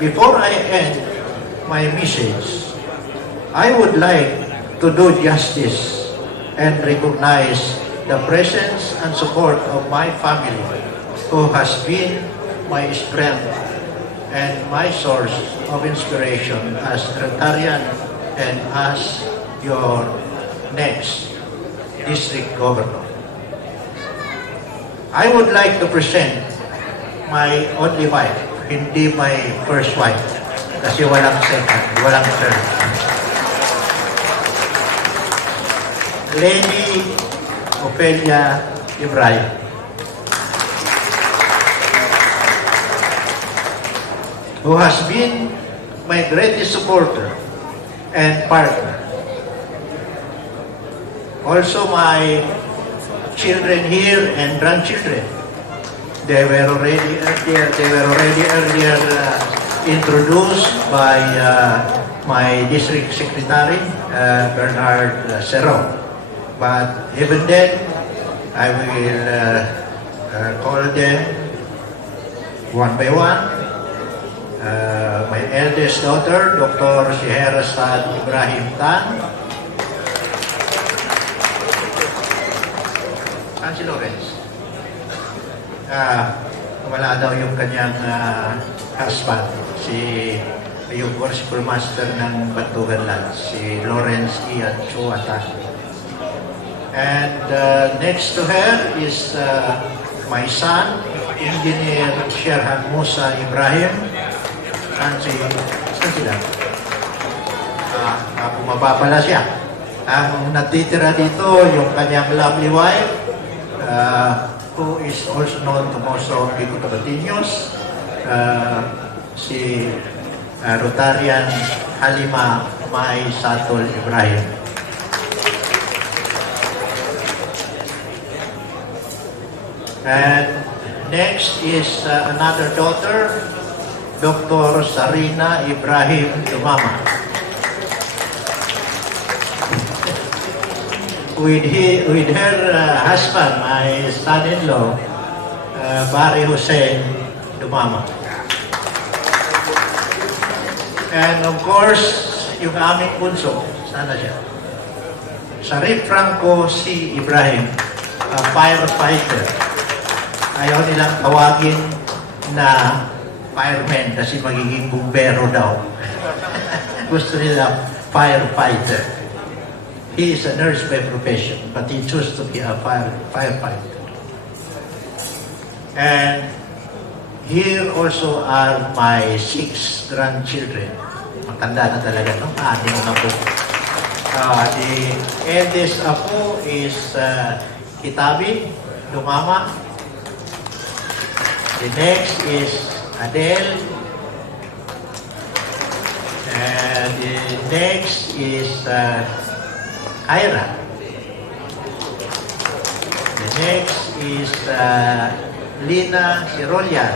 before I end my message, I would like to do justice and recognize the presence and support of my family, who has been my strength and my source of inspiration as Rotarian and as your next district governor. I would like to present my only wife, hindi my first wife, kasi walang second, walang third. Lady Ophelia Ibrahim. Who has been my greatest supporter and partner. Also my children here and grandchildren. They were already earlier introduced by my district secretary, Bernard Serro. But even then, I will call them one by one. My eldest daughter, Dr. Shihera Sad Ibrahim Tan. Saan si Lawrence? Wala daw yung kanyang husband, yung school master ng Bantugan Land, si Lawrence Ian Chuata. And next to her is my son, Engineer Sherhan Musa Ibrahim. Saan sila? Bumaba pala siya. Ang natitira dito, yung kanyang lovely wife, who is also known to most of the Cotabatinos, si Rotarian Halima May Satol Ibrahim. And next is another daughter, Dr. Sarina Ibrahim Dumama. With her husband, my son-in-law, Barry Hussein Dumama. And of course, yung aming bunso, sana siya. Sharif Franco C. Ibrahim, a firefighter. Ayaw nilang tawagin na fireman kasi magiging bumbero daw. Gusto nila firefighter. He is a nurse by profession, but he chose to be a firefighter. And here also are my 6 grandchildren. Matanda na talaga, no? Ating apo. The eldest apo is Kitabi Dumama. The next is Adele. And the next is Ira. The next is Lina Sirolian.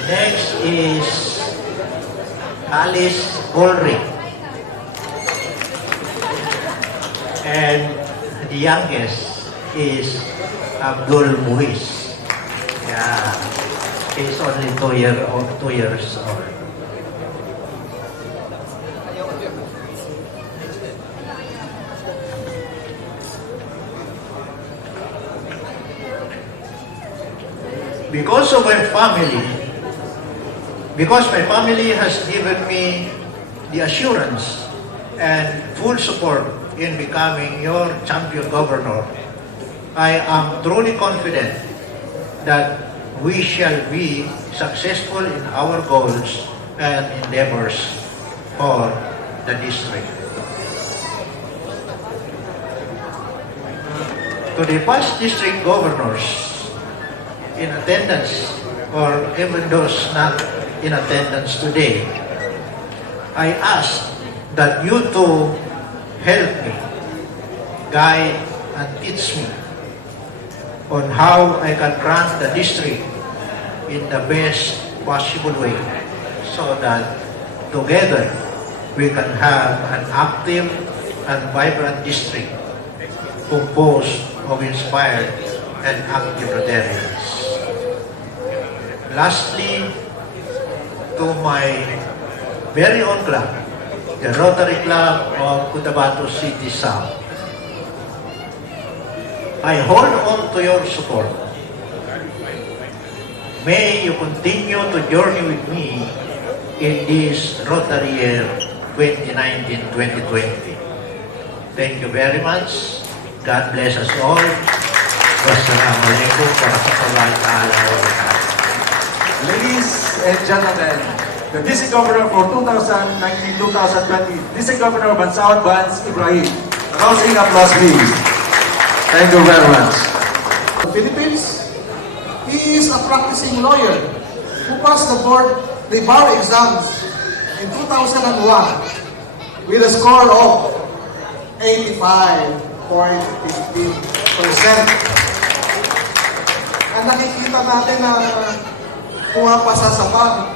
The next is Alice Ulrich. And the youngest is Abdul Muiz. Yeah, he's only 2 years old. Because my family has given me the assurance and full support in becoming your champion governor, I am truly confident that we shall be successful in our goals and endeavors for the district. To the past district governors in attendance or even those not in attendance today, I ask that you two help me, guide and teach me on how I can run the district in the best possible way so that together we can have an active and vibrant district composed of inspired and active Rotarians. Lastly, to my very own club, the Rotary Club of Cotabato City South, I hold on to your support. May you continue to journey with me in this Rotary year 2019-2020. Thank you very much. God bless us all. Wassalamualaikum warahmatullahi wabarakatuh. Ladies and gentlemen, the District Governor for 2019-2020, District Governor Bansawan Bans Ibrahim. Rousing applause, please. Thank you very much. The Philippines, he is a practicing lawyer who passed the bar exams in 2001 with a score of 85.15%. Ang nakikita natin na pumapasa sa bar,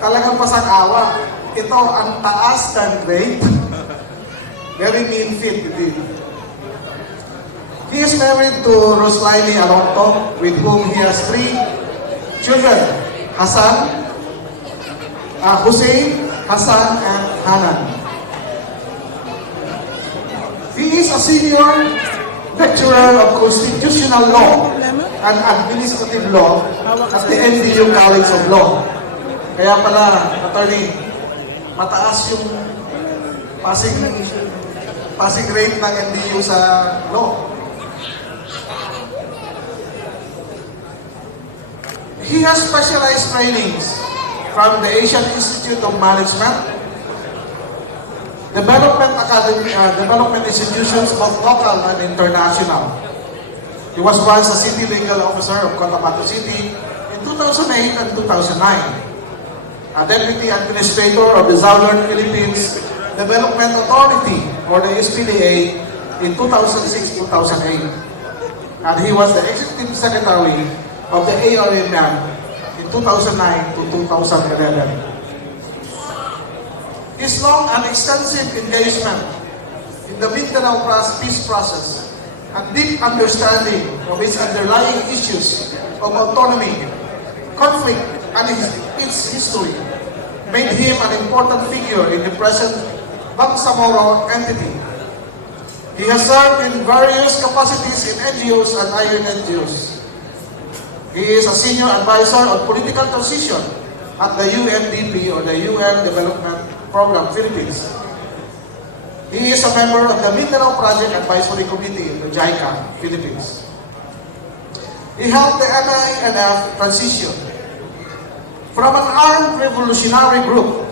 talagang pasang-awa. Ito ang taas ng grade. Very mean fit indeed. He is married to Roslaini Alonto, with whom he has 3 children, Hassan, Hussein, Hassan, and Hanan. He is a senior lecturer of constitutional law and administrative law at the NDU College of Law. Kaya pala, attorney, mataas yung passing rate ng NDU sa law. He has specialized trainings from the Asian Institute of Management, development institutions both local and international. He was once a city legal officer of Cotabato City in 2008 and 2009, a deputy administrator of the Southern Philippines Development Authority, or the SPDA, in 2006-2008. And he was the Executive Secretary of the ARMM in 2009 to 2011. His long and extensive engagement in the Mindanao peace process and deep understanding of its underlying issues of autonomy, conflict, and its history made him an important figure in the present Bangsamoro entity. He has served in various capacities in NGOs and IUNGOs. He is a senior advisor on political transition at the UNDP, or the UN Development Program Philippines. He is a member of the Mindanao Project Advisory Committee in the JICA, Philippines. He helped the MINF transition from an armed revolutionary group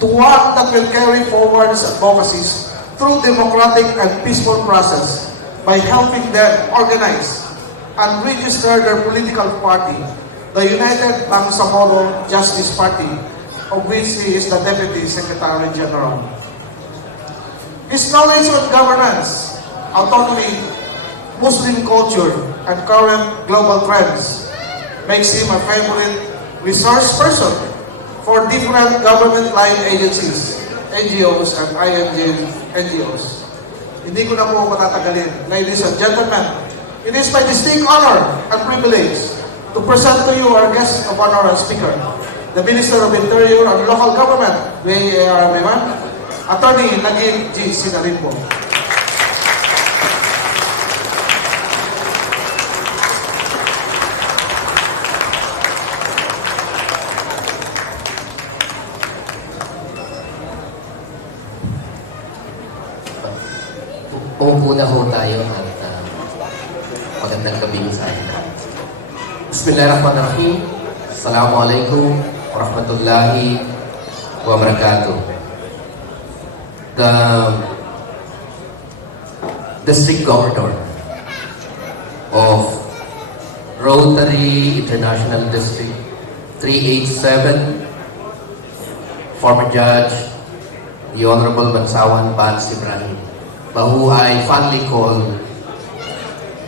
to one that will carry forward its advocacies through democratic and peaceful process by helping them organize and register their political party, the United Bangsamoro Justice Party, of which he is the Deputy Secretary General. His knowledge on governance, autonomy, Muslim culture, and current global trends makes him a favorite resource person for different government-line agencies, NGOs, and INGOs. Hindi ko na po matatagalin. Ladies and gentlemen, it is my distinct honor and privilege to present to you our guest of honor and speaker, the Minister of Interior and Local Government, VARMM, Attorney Nagib G. Sinarimbo. Umupo na ho tayo at magandang gabi sa atin lahat. Bismillahirrahmanirrahim. Assalamualaikum warahmatullahi wabarakatuh. The District Governor of Rotary International District 387, former Judge, the Honorable Bansawan Bans Ibrahim, who I fondly call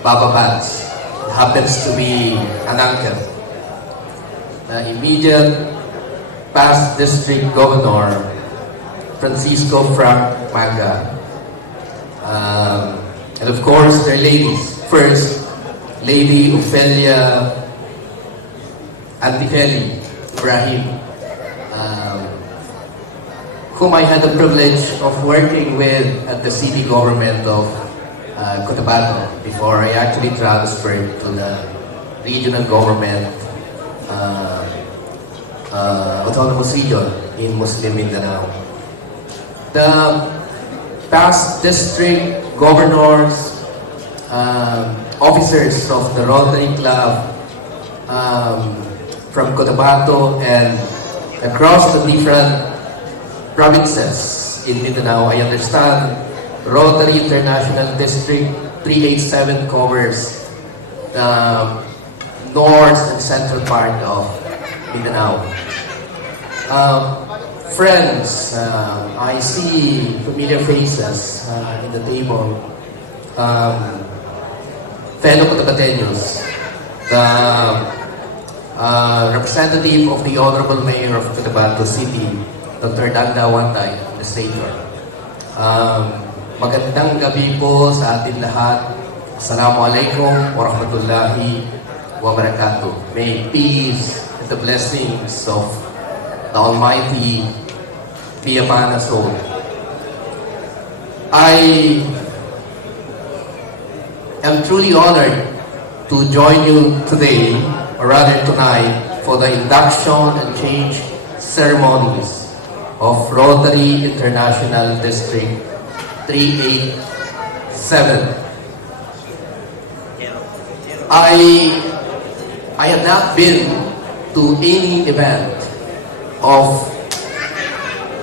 Baba Bans, happens to be an uncle. The immediate past District Governor, Francisco Frank Maga, and of course their ladies. First, Lady Ophelia Antifeli Ibrahim, whom I had the privilege of working with at the city government of Cotabato before I actually transferred to the regional government autonomous region in Muslim Mindanao. The past district governors, officers of the Rotary Club from Cotabato and across the different provinces in Mindanao. I understand Rotary International District 387 covers the north and central part of Mindanao. Friends, I see familiar faces in the table. Fellow Cotabateños, the representative of the Honorable Mayor of Cotabato City, Dr. Danda Wantay, the Senator. Magandang gabi po sa atin lahat. Assalamualaikum warahmatullahi wabarakatuh. May peace and the blessings of the Almighty be upon us all. I am truly honored to join you today, or rather tonight, for the induction and change ceremonies of Rotary International District 387. I have not been to any event of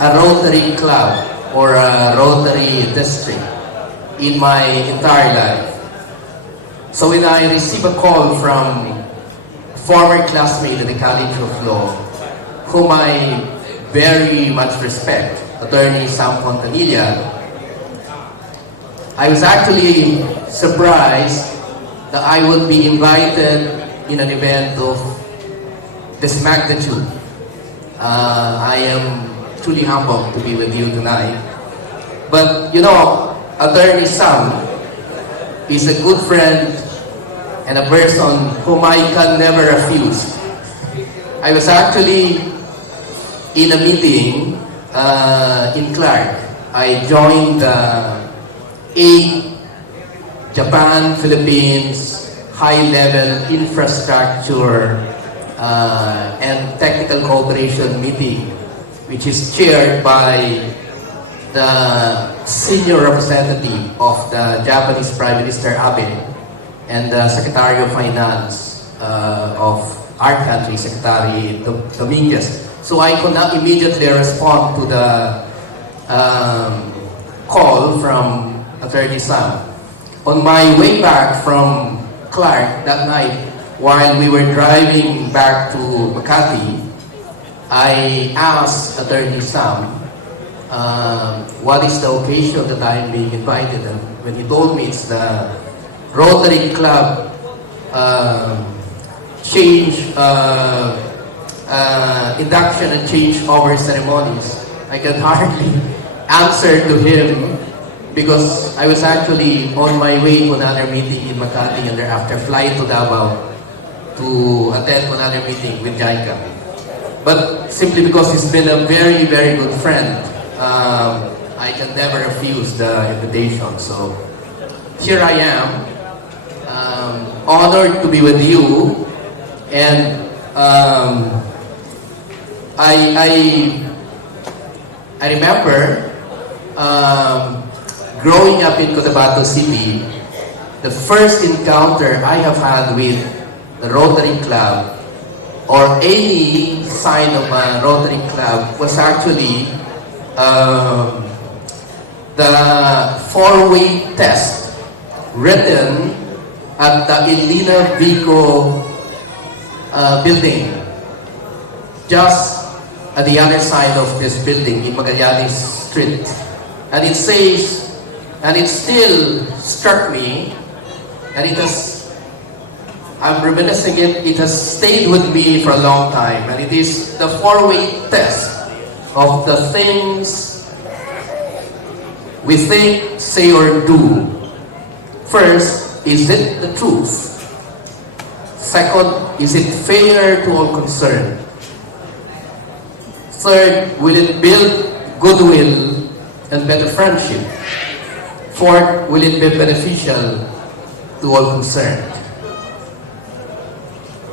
a Rotary Club or a Rotary District in my entire life. So when I receive a call from a former classmate at the College of Law, whom I very much respect, Attorney Sam Fontanilla, I was actually surprised that I would be invited in an event of this magnitude. I am truly humbled to be with you tonight. But you know, Attorney Sam is a good friend and a person whom I can never refuse. I was actually in a meeting in Clark. I joined the Japan Philippines high-level infrastructure and technical cooperation meeting, which is chaired by the senior representative of the Japanese Prime Minister Abe and the Secretary of Finance of our country, Secretary Dominguez. So I could not immediately respond to the call from Attorney Sam. On my way back from Clark that night, while we were driving back to Makati, I asked Attorney Sam, what is the occasion that I am being invited? And when he told me it's the Rotary Club induction and changeover ceremonies, I can hardly answer to him because I was actually on my way to another meeting in Makati and thereafter fly to Davao to attend another meeting with JICA. But simply because he's been a very, very good friend, I can never refuse the invitation. So here I am, honored to be with you, and I remember growing up in Cotabato City, the first encounter I have had with the Rotary Club or any sign of a Rotary Club was actually the four-way test written at the Elena Vico building, just at the other side of this building in Magallanes Street. And it says, and it still struck me, and it has, I'm reminiscing it, it has stayed with me for a long time, and it is the four-way test of the things we think, say, or do. First, is it the truth? Second, is it fair to all concerned? Third, will it build goodwill and better friendship? Fourth, will it be beneficial to all concerned?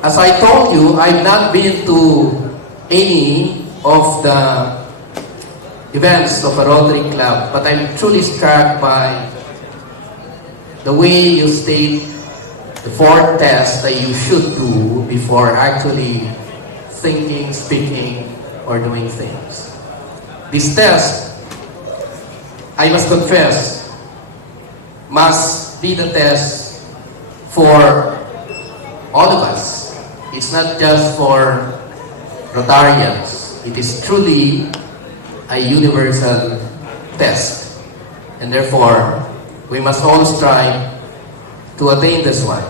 As I told you, I've not been to any of the events of a Rotary Club, but I'm truly struck by the way you state the four tests that you should do before actually thinking, speaking, or doing things. This test, I must confess, must be the test for all of us. It's not just for Rotarians. It is truly a universal test. And therefore, we must all strive to attain this one.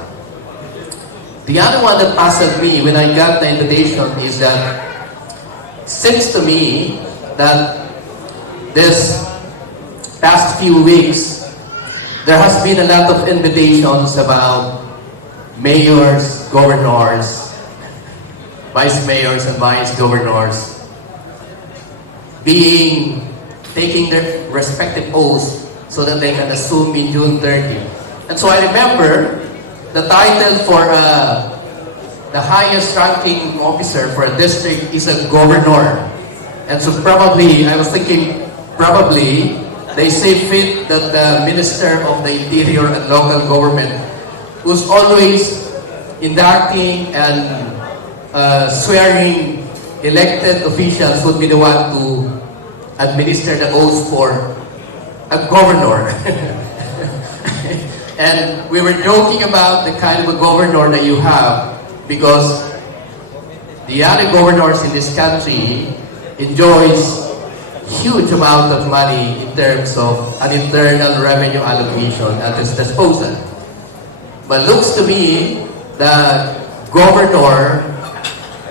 The other one that puzzled me when I got the invitation is that it seems to me that this past few weeks, there has been a lot of invitations about mayors, governors, vice mayors and vice governors taking their respective oaths so that they can assume in June 30. And so I remember the title for the highest ranking officer for a district is a governor. And so probably, I was thinking, probably they say fit that the Minister of the Interior and Local Government, who's always inducting and swearing elected officials, would be the one to administer the oath for a governor. And we were joking about the kind of a governor that you have because the other governors in this country enjoys huge amount of money in terms of an internal revenue allocation at his disposal. But looks to me the governor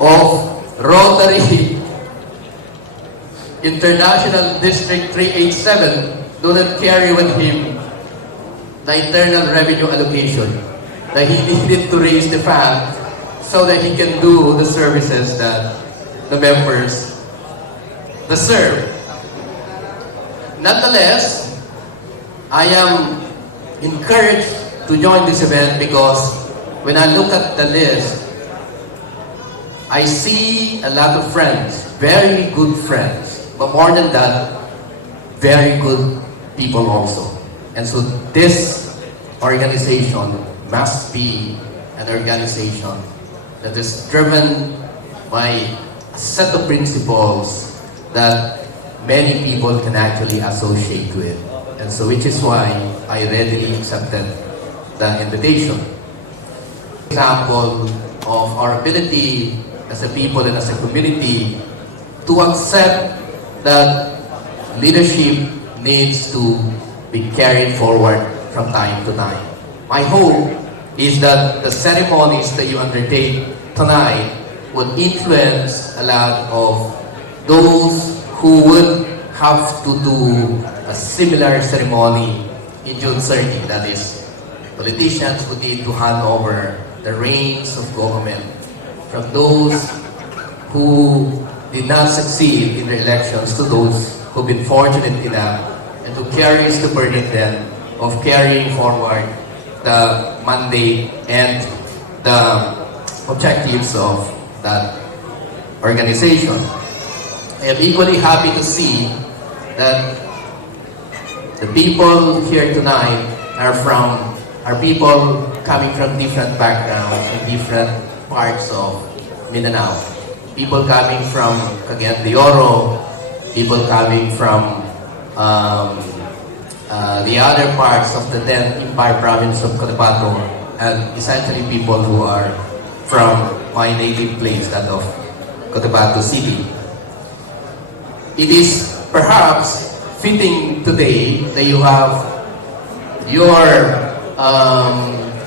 of Rotary International District 387 do not carry with him the internal revenue allocation, that he needed to raise the fund so that he can do the services that the members deserve. Nonetheless, I am encouraged to join this event because when I look at the list, I see a lot of friends, very good friends, but more than that, very good people also. And so this organization must be an organization that is driven by a set of principles that many people can actually associate with. And so which is why I readily accepted the invitation. Example of our ability as a people and as a community to accept that leadership needs to be carried forward from time to time. My hope is that the ceremonies that you undertake tonight would influence a lot of those who would have to do a similar ceremony in June 30. That is, politicians who need to hand over the reins of government from those who did not succeed in the elections to those who've been fortunate enough and who carries the burden then of carrying forward the mandate and the objectives of that organization. I am equally happy to see that the people here tonight are people coming from different backgrounds in different parts of Mindanao. People coming from Cagayan de Oro, people coming from the other parts of the then Empire Province of Cotabato, and essentially people who are from my native place, that of Cotabato City. It is perhaps fitting today that you have your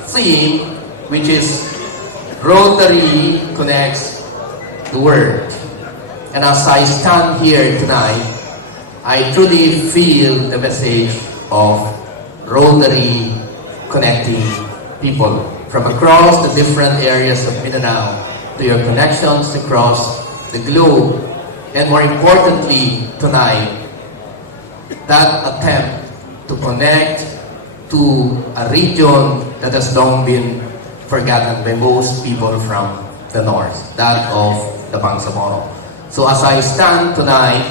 theme, which is Rotary Connects the World. And as I stand here tonight, I truly feel the message of Rotary connecting people from across the different areas of Mindanao to your connections across the globe. And more importantly, tonight, that attempt to connect to a region that has long been forgotten by most people from the north, that of the Bangsamoro. So as I stand tonight,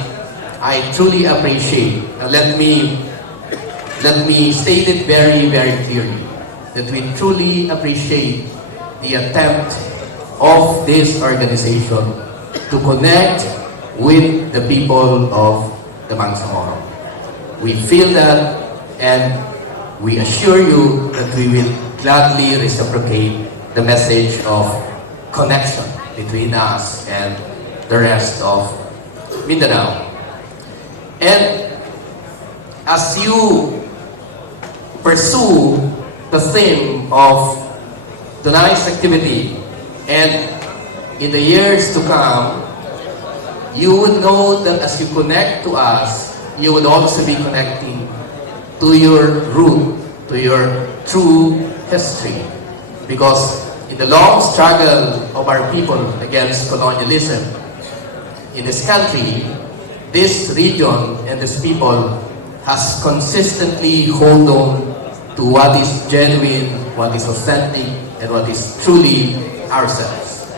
I truly appreciate, and let me state it very, very clearly, that we truly appreciate the attempt of this organization to connect with the people of the Bangsamoro. We feel that, and we assure you that we will gladly reciprocate the message of connection between us and the rest of Mindanao. And as you pursue the theme of tonight's activity, and in the years to come, you would know that as you connect to us, you would also be connecting to your root, to your true history. Because in the long struggle of our people against colonialism in this country, this region and this people has consistently held on to what is genuine, what is authentic, and what is truly ourselves.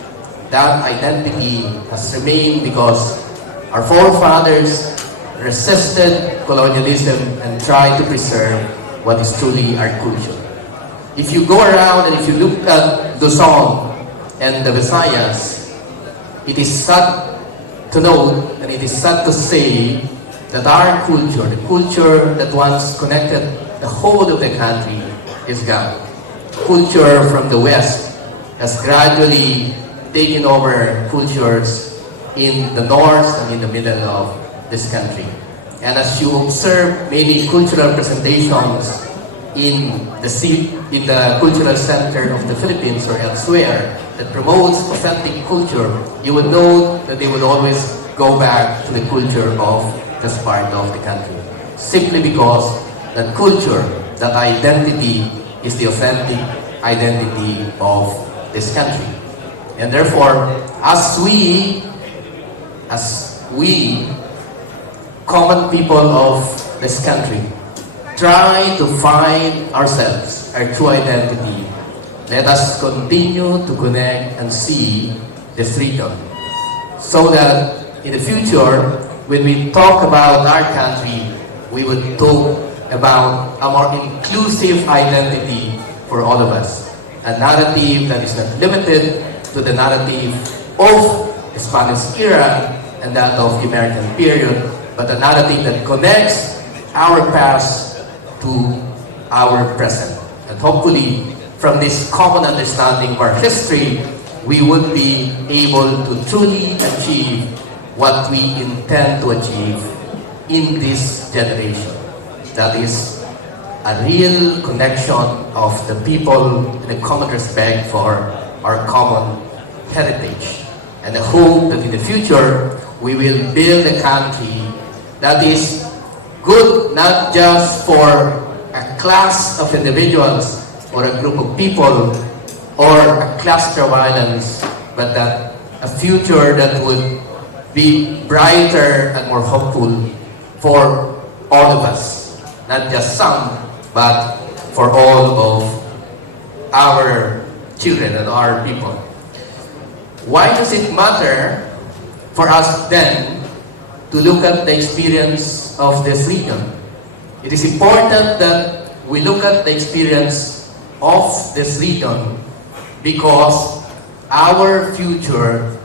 That identity has remained because our forefathers resisted colonialism and tried to preserve what is truly our culture. If you go around and if you look at Luzon and the Visayas, it is sad to note and it is sad to say that our culture, the culture that once connected the whole of the country, is gone. Culture from the West has gradually taken over cultures in the north and in the middle of this country. And as you observe many cultural presentations in the cultural center of the Philippines or elsewhere that promotes authentic culture, you will know that they will always go back to the culture of this part of the country. Simply because that culture, that identity is the authentic identity of this country. And therefore, as we common people of this country try to find ourselves, our true identity, let us continue to connect and see this region. So that in the future, when we talk about our country, we would talk about a more inclusive identity for all of us. A narrative that is not limited to the narrative of the Spanish era and that of the American period, but a narrative that connects our past to our present. And hopefully, from this common understanding of our history, we would be able to truly achieve what we intend to achieve in this generation. That is a real connection of the people and a common respect for our common heritage. And I hope that in the future, we will build a country that is good not just for a class of individuals or a group of people or a cluster of islands, but that a future that would be brighter and more hopeful for all of us. Not just some, but for all of our children and our people. Why does it matter for us then to look at the experience of this region? It is important that we look at the experience of this region because our future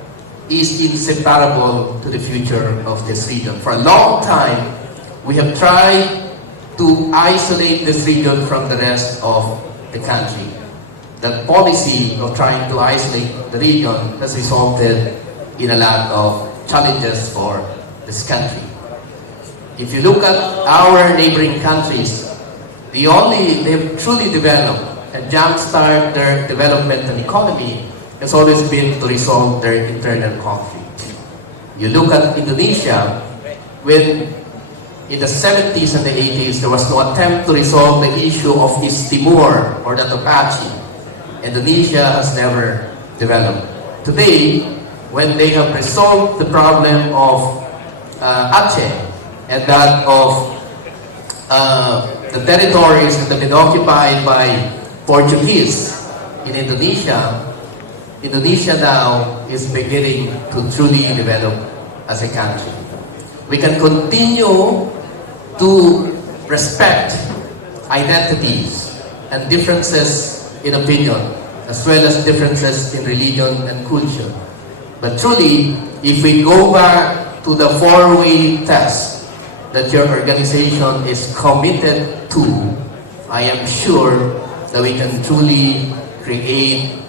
is inseparable to the future of this region. For a long time, we have tried to isolate this region from the rest of the country. That policy of trying to isolate the region has resulted in a lot of challenges for this country. If you look at our neighboring countries, they've truly developed and jumpstart their development and economy has always been to resolve their internal conflict. You look at Indonesia, when in the 70s and the 80s there was no attempt to resolve the issue of East Timor or the Apache. Indonesia has never developed. Today, when they have resolved the problem of Aceh and that of the territories that have been occupied by Portuguese in Indonesia, Indonesia now is beginning to truly develop as a country. We can continue to respect identities and differences in opinion, as well as differences in religion and culture. But truly, if we go back to the four-way test that your organization is committed to, I am sure that we can truly create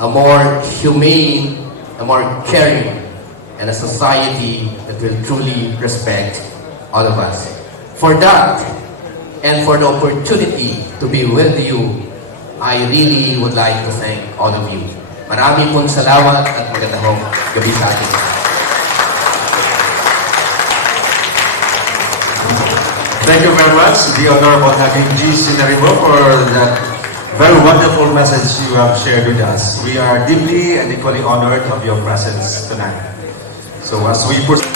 a more humane, a more caring, and a society that will truly respect all of us. For that, and for the opportunity to be with you, I really would like to thank all of you. Marami pong salamat at magandang gabi sa atin. Thank you very much, the Honorable Hakim G. Sinaribo, for that very wonderful message you have shared with us. We are deeply and equally honored of your presence tonight. So as we proceed...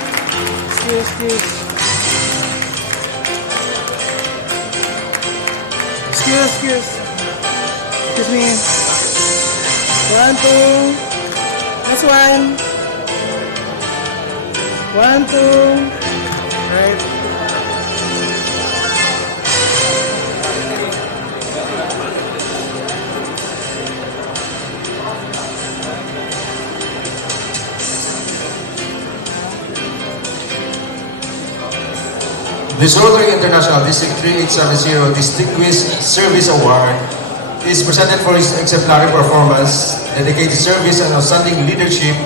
Excuse me. 1, 2. That's 1. 1, 2. Right. This Rotary International District 3870 Distinguished Service Award is presented for his exemplary performance, dedicated service and outstanding leadership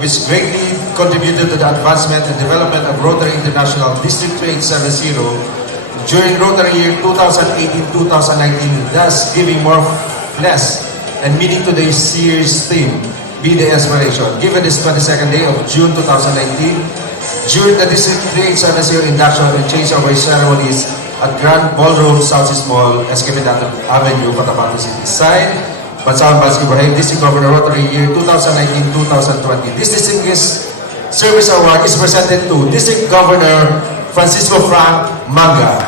which greatly contributed to the advancement and development of Rotary International District 3870 during Rotary year 2018-2019, thus giving more flesh and meaning to this year's theme, Be the Inspiration. Given this 22nd day of June 2019, during the District 3870 induction and changeover ceremonies at Grand Ballroom Southeast Mall, Escobedo Avenue, Cotabato City. Signed, Bansawan Bans Ibrahim, District Governor Rotary year 2019-2020. This distinguished service award is presented to District Governor Francisco Frank Manga.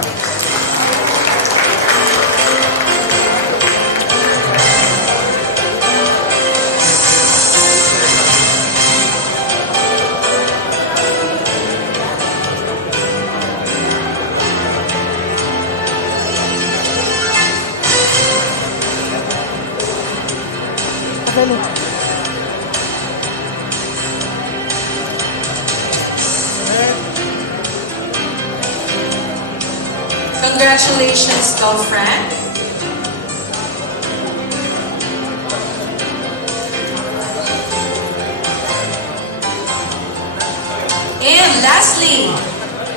Congratulations, Dom Frank. And lastly,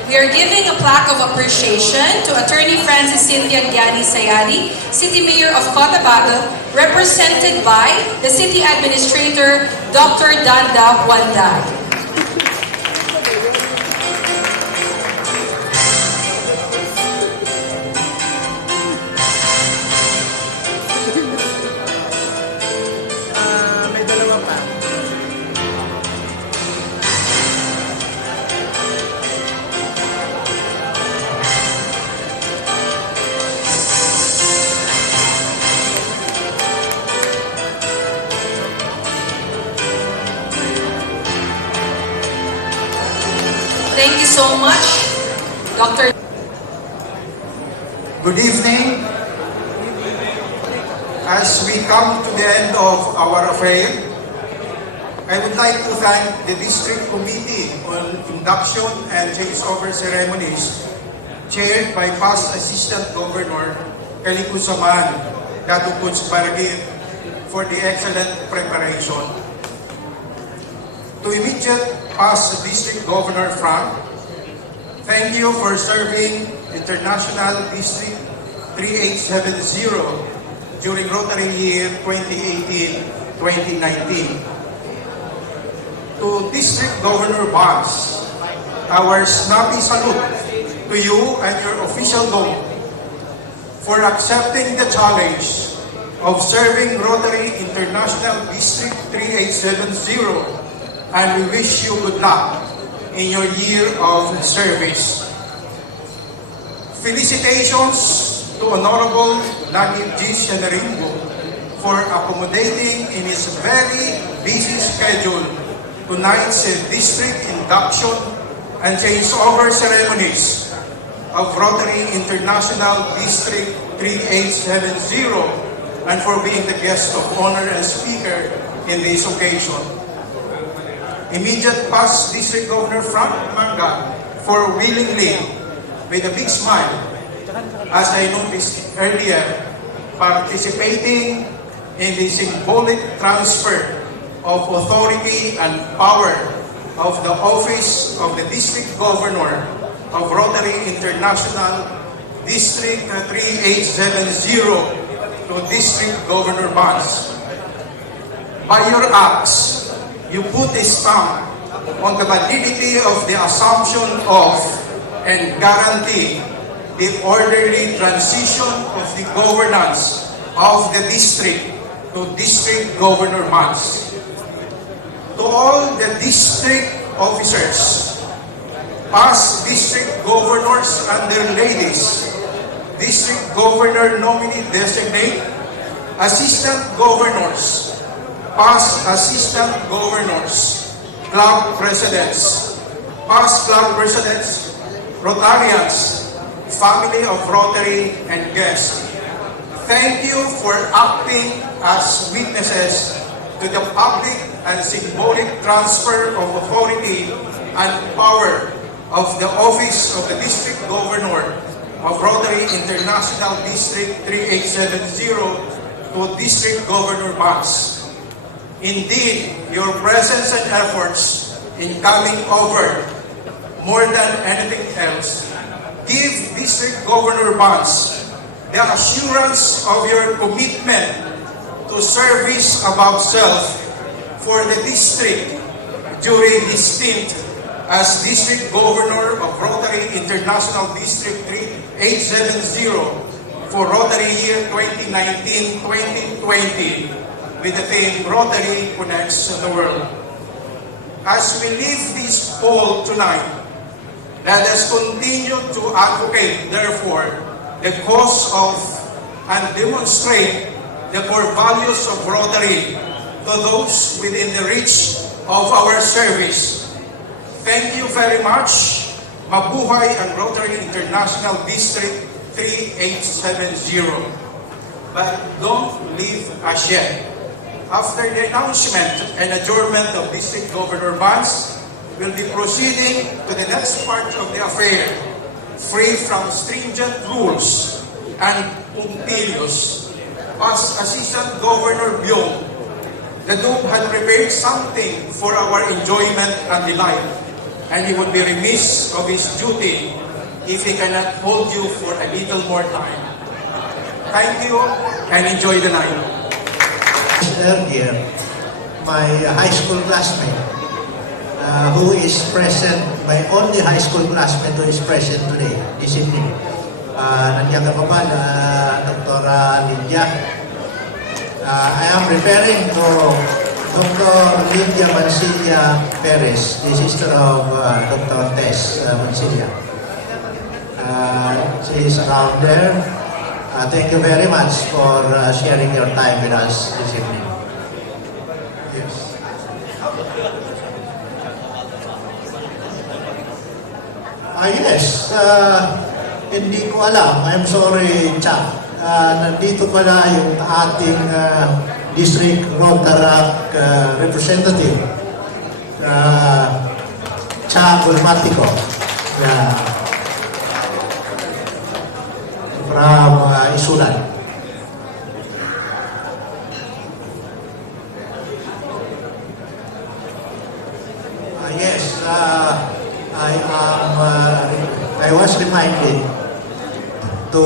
we are giving a plaque of appreciation to Attorney Francis Cynthia Gianni Sayadi, City Mayor of Cotabato, represented by the City Administrator, Dr. Danda Wanda. May dalawa pa. Thank you so much, Dr. Good evening. As we come to the end of our affair, I would like to thank the District Committee on Induction and Changeover Ceremonies, chaired by past Assistant Governor Calico Saman, Dato Coach Baragit, for the excellent preparation. To immediate past District Governor Frank, thank you for serving International District 3870 during Rotary year 2018-2019. To District Governor Bans, our snappy salute to you and your official dome for accepting the challenge of serving Rotary International District 3870, and we wish you good luck in your year of service. Felicitations to Honorable Nagib G. Senaringo for accommodating in his very busy schedule tonight's district induction and changeover ceremonies of Rotary International District 3870 and for being the guest of honor and speaker in this occasion. Immediate past District Governor Frank Manga for willingly, with a big smile, as I noticed earlier, participating in the symbolic transfer of authority and power of the office of the District Governor of Rotary International District 3870 to District Governor Bans. By your acts, you put a stamp on the validity of the assumption of and guarantee the orderly transition of the governance of the district to District Governor Bans. To all the district officers, past district governors and their ladies, district governor nominee designate, assistant governors, past assistant governors, club presidents, past club presidents, Rotarians, family of Rotary, and guests. Thank you for acting as witnesses to the public and symbolic transfer of authority and power of the office of the District Governor of Rotary International District 3870 to District Governor Bans. Indeed, your presence and efforts in coming over, more than anything else, give District Governor Bonds the assurance of your commitment to service above self for the district during his stint as District Governor of Rotary International District 3870 for Rotary year 2019-2020 with the theme Rotary Connects the World. As we leave this hall tonight, let us continue to advocate, therefore, the cause of and demonstrate the core values of Rotary to those within the reach of our service. Thank you very much. Mabuhay ang Rotary International District 3870. But don't leave us yet. After the announcement and adjournment of District Governor Bonds, we'll be proceeding to the next part of the affair, free from stringent rules and punctilious. As Assistant Governor Byong, the Duke had prepared something for our enjoyment and delight, and he would be remiss of his duty if he cannot hold you for a little more time. Thank you and enjoy the night. Earlier, my high school classmate, who is present, my only high school classmate who is present today, this evening. Nandiyan ka pa ba na Dr. Lydia? I am referring to Dr. Lydia Mansilla Perez, the sister of Dr. Tess Mansilla. She is around there. Thank you very much for sharing your time with us this evening. Yes. Yes. Hindi ko alam. I'm sorry, Chuck. Nandito pala yung ating District Rotaract representative, Chuck Ulmatico, from Isulan. Yes, I was reminded to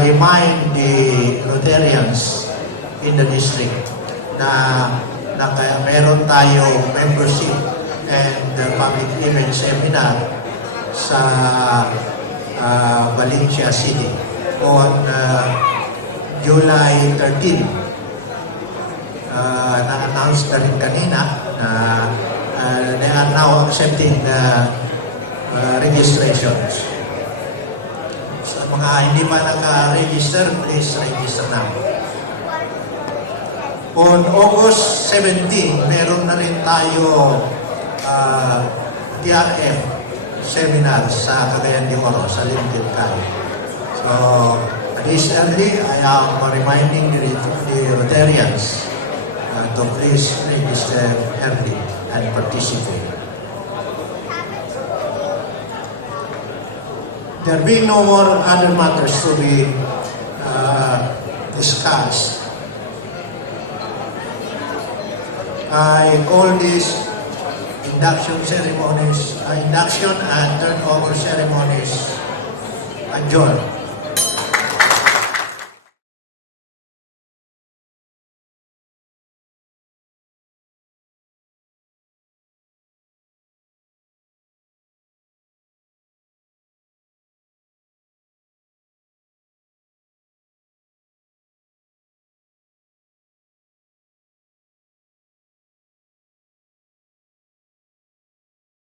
remind the Rotarians in the district na meron tayong membership and public image seminar sa Valencia City on July 13. Na-announce na rin kanina na they are now accepting registrations. Sa mga hindi pa naka-register, please register now. On August 17, meron na rin tayo TRF seminar sa Cagayan de Oro, sa Lincoln Cali. So, additionally, I am reminding the Rotarians to please register early and participate. There being no more other matters to be discussed, I call these induction and turnover ceremonies adjourned.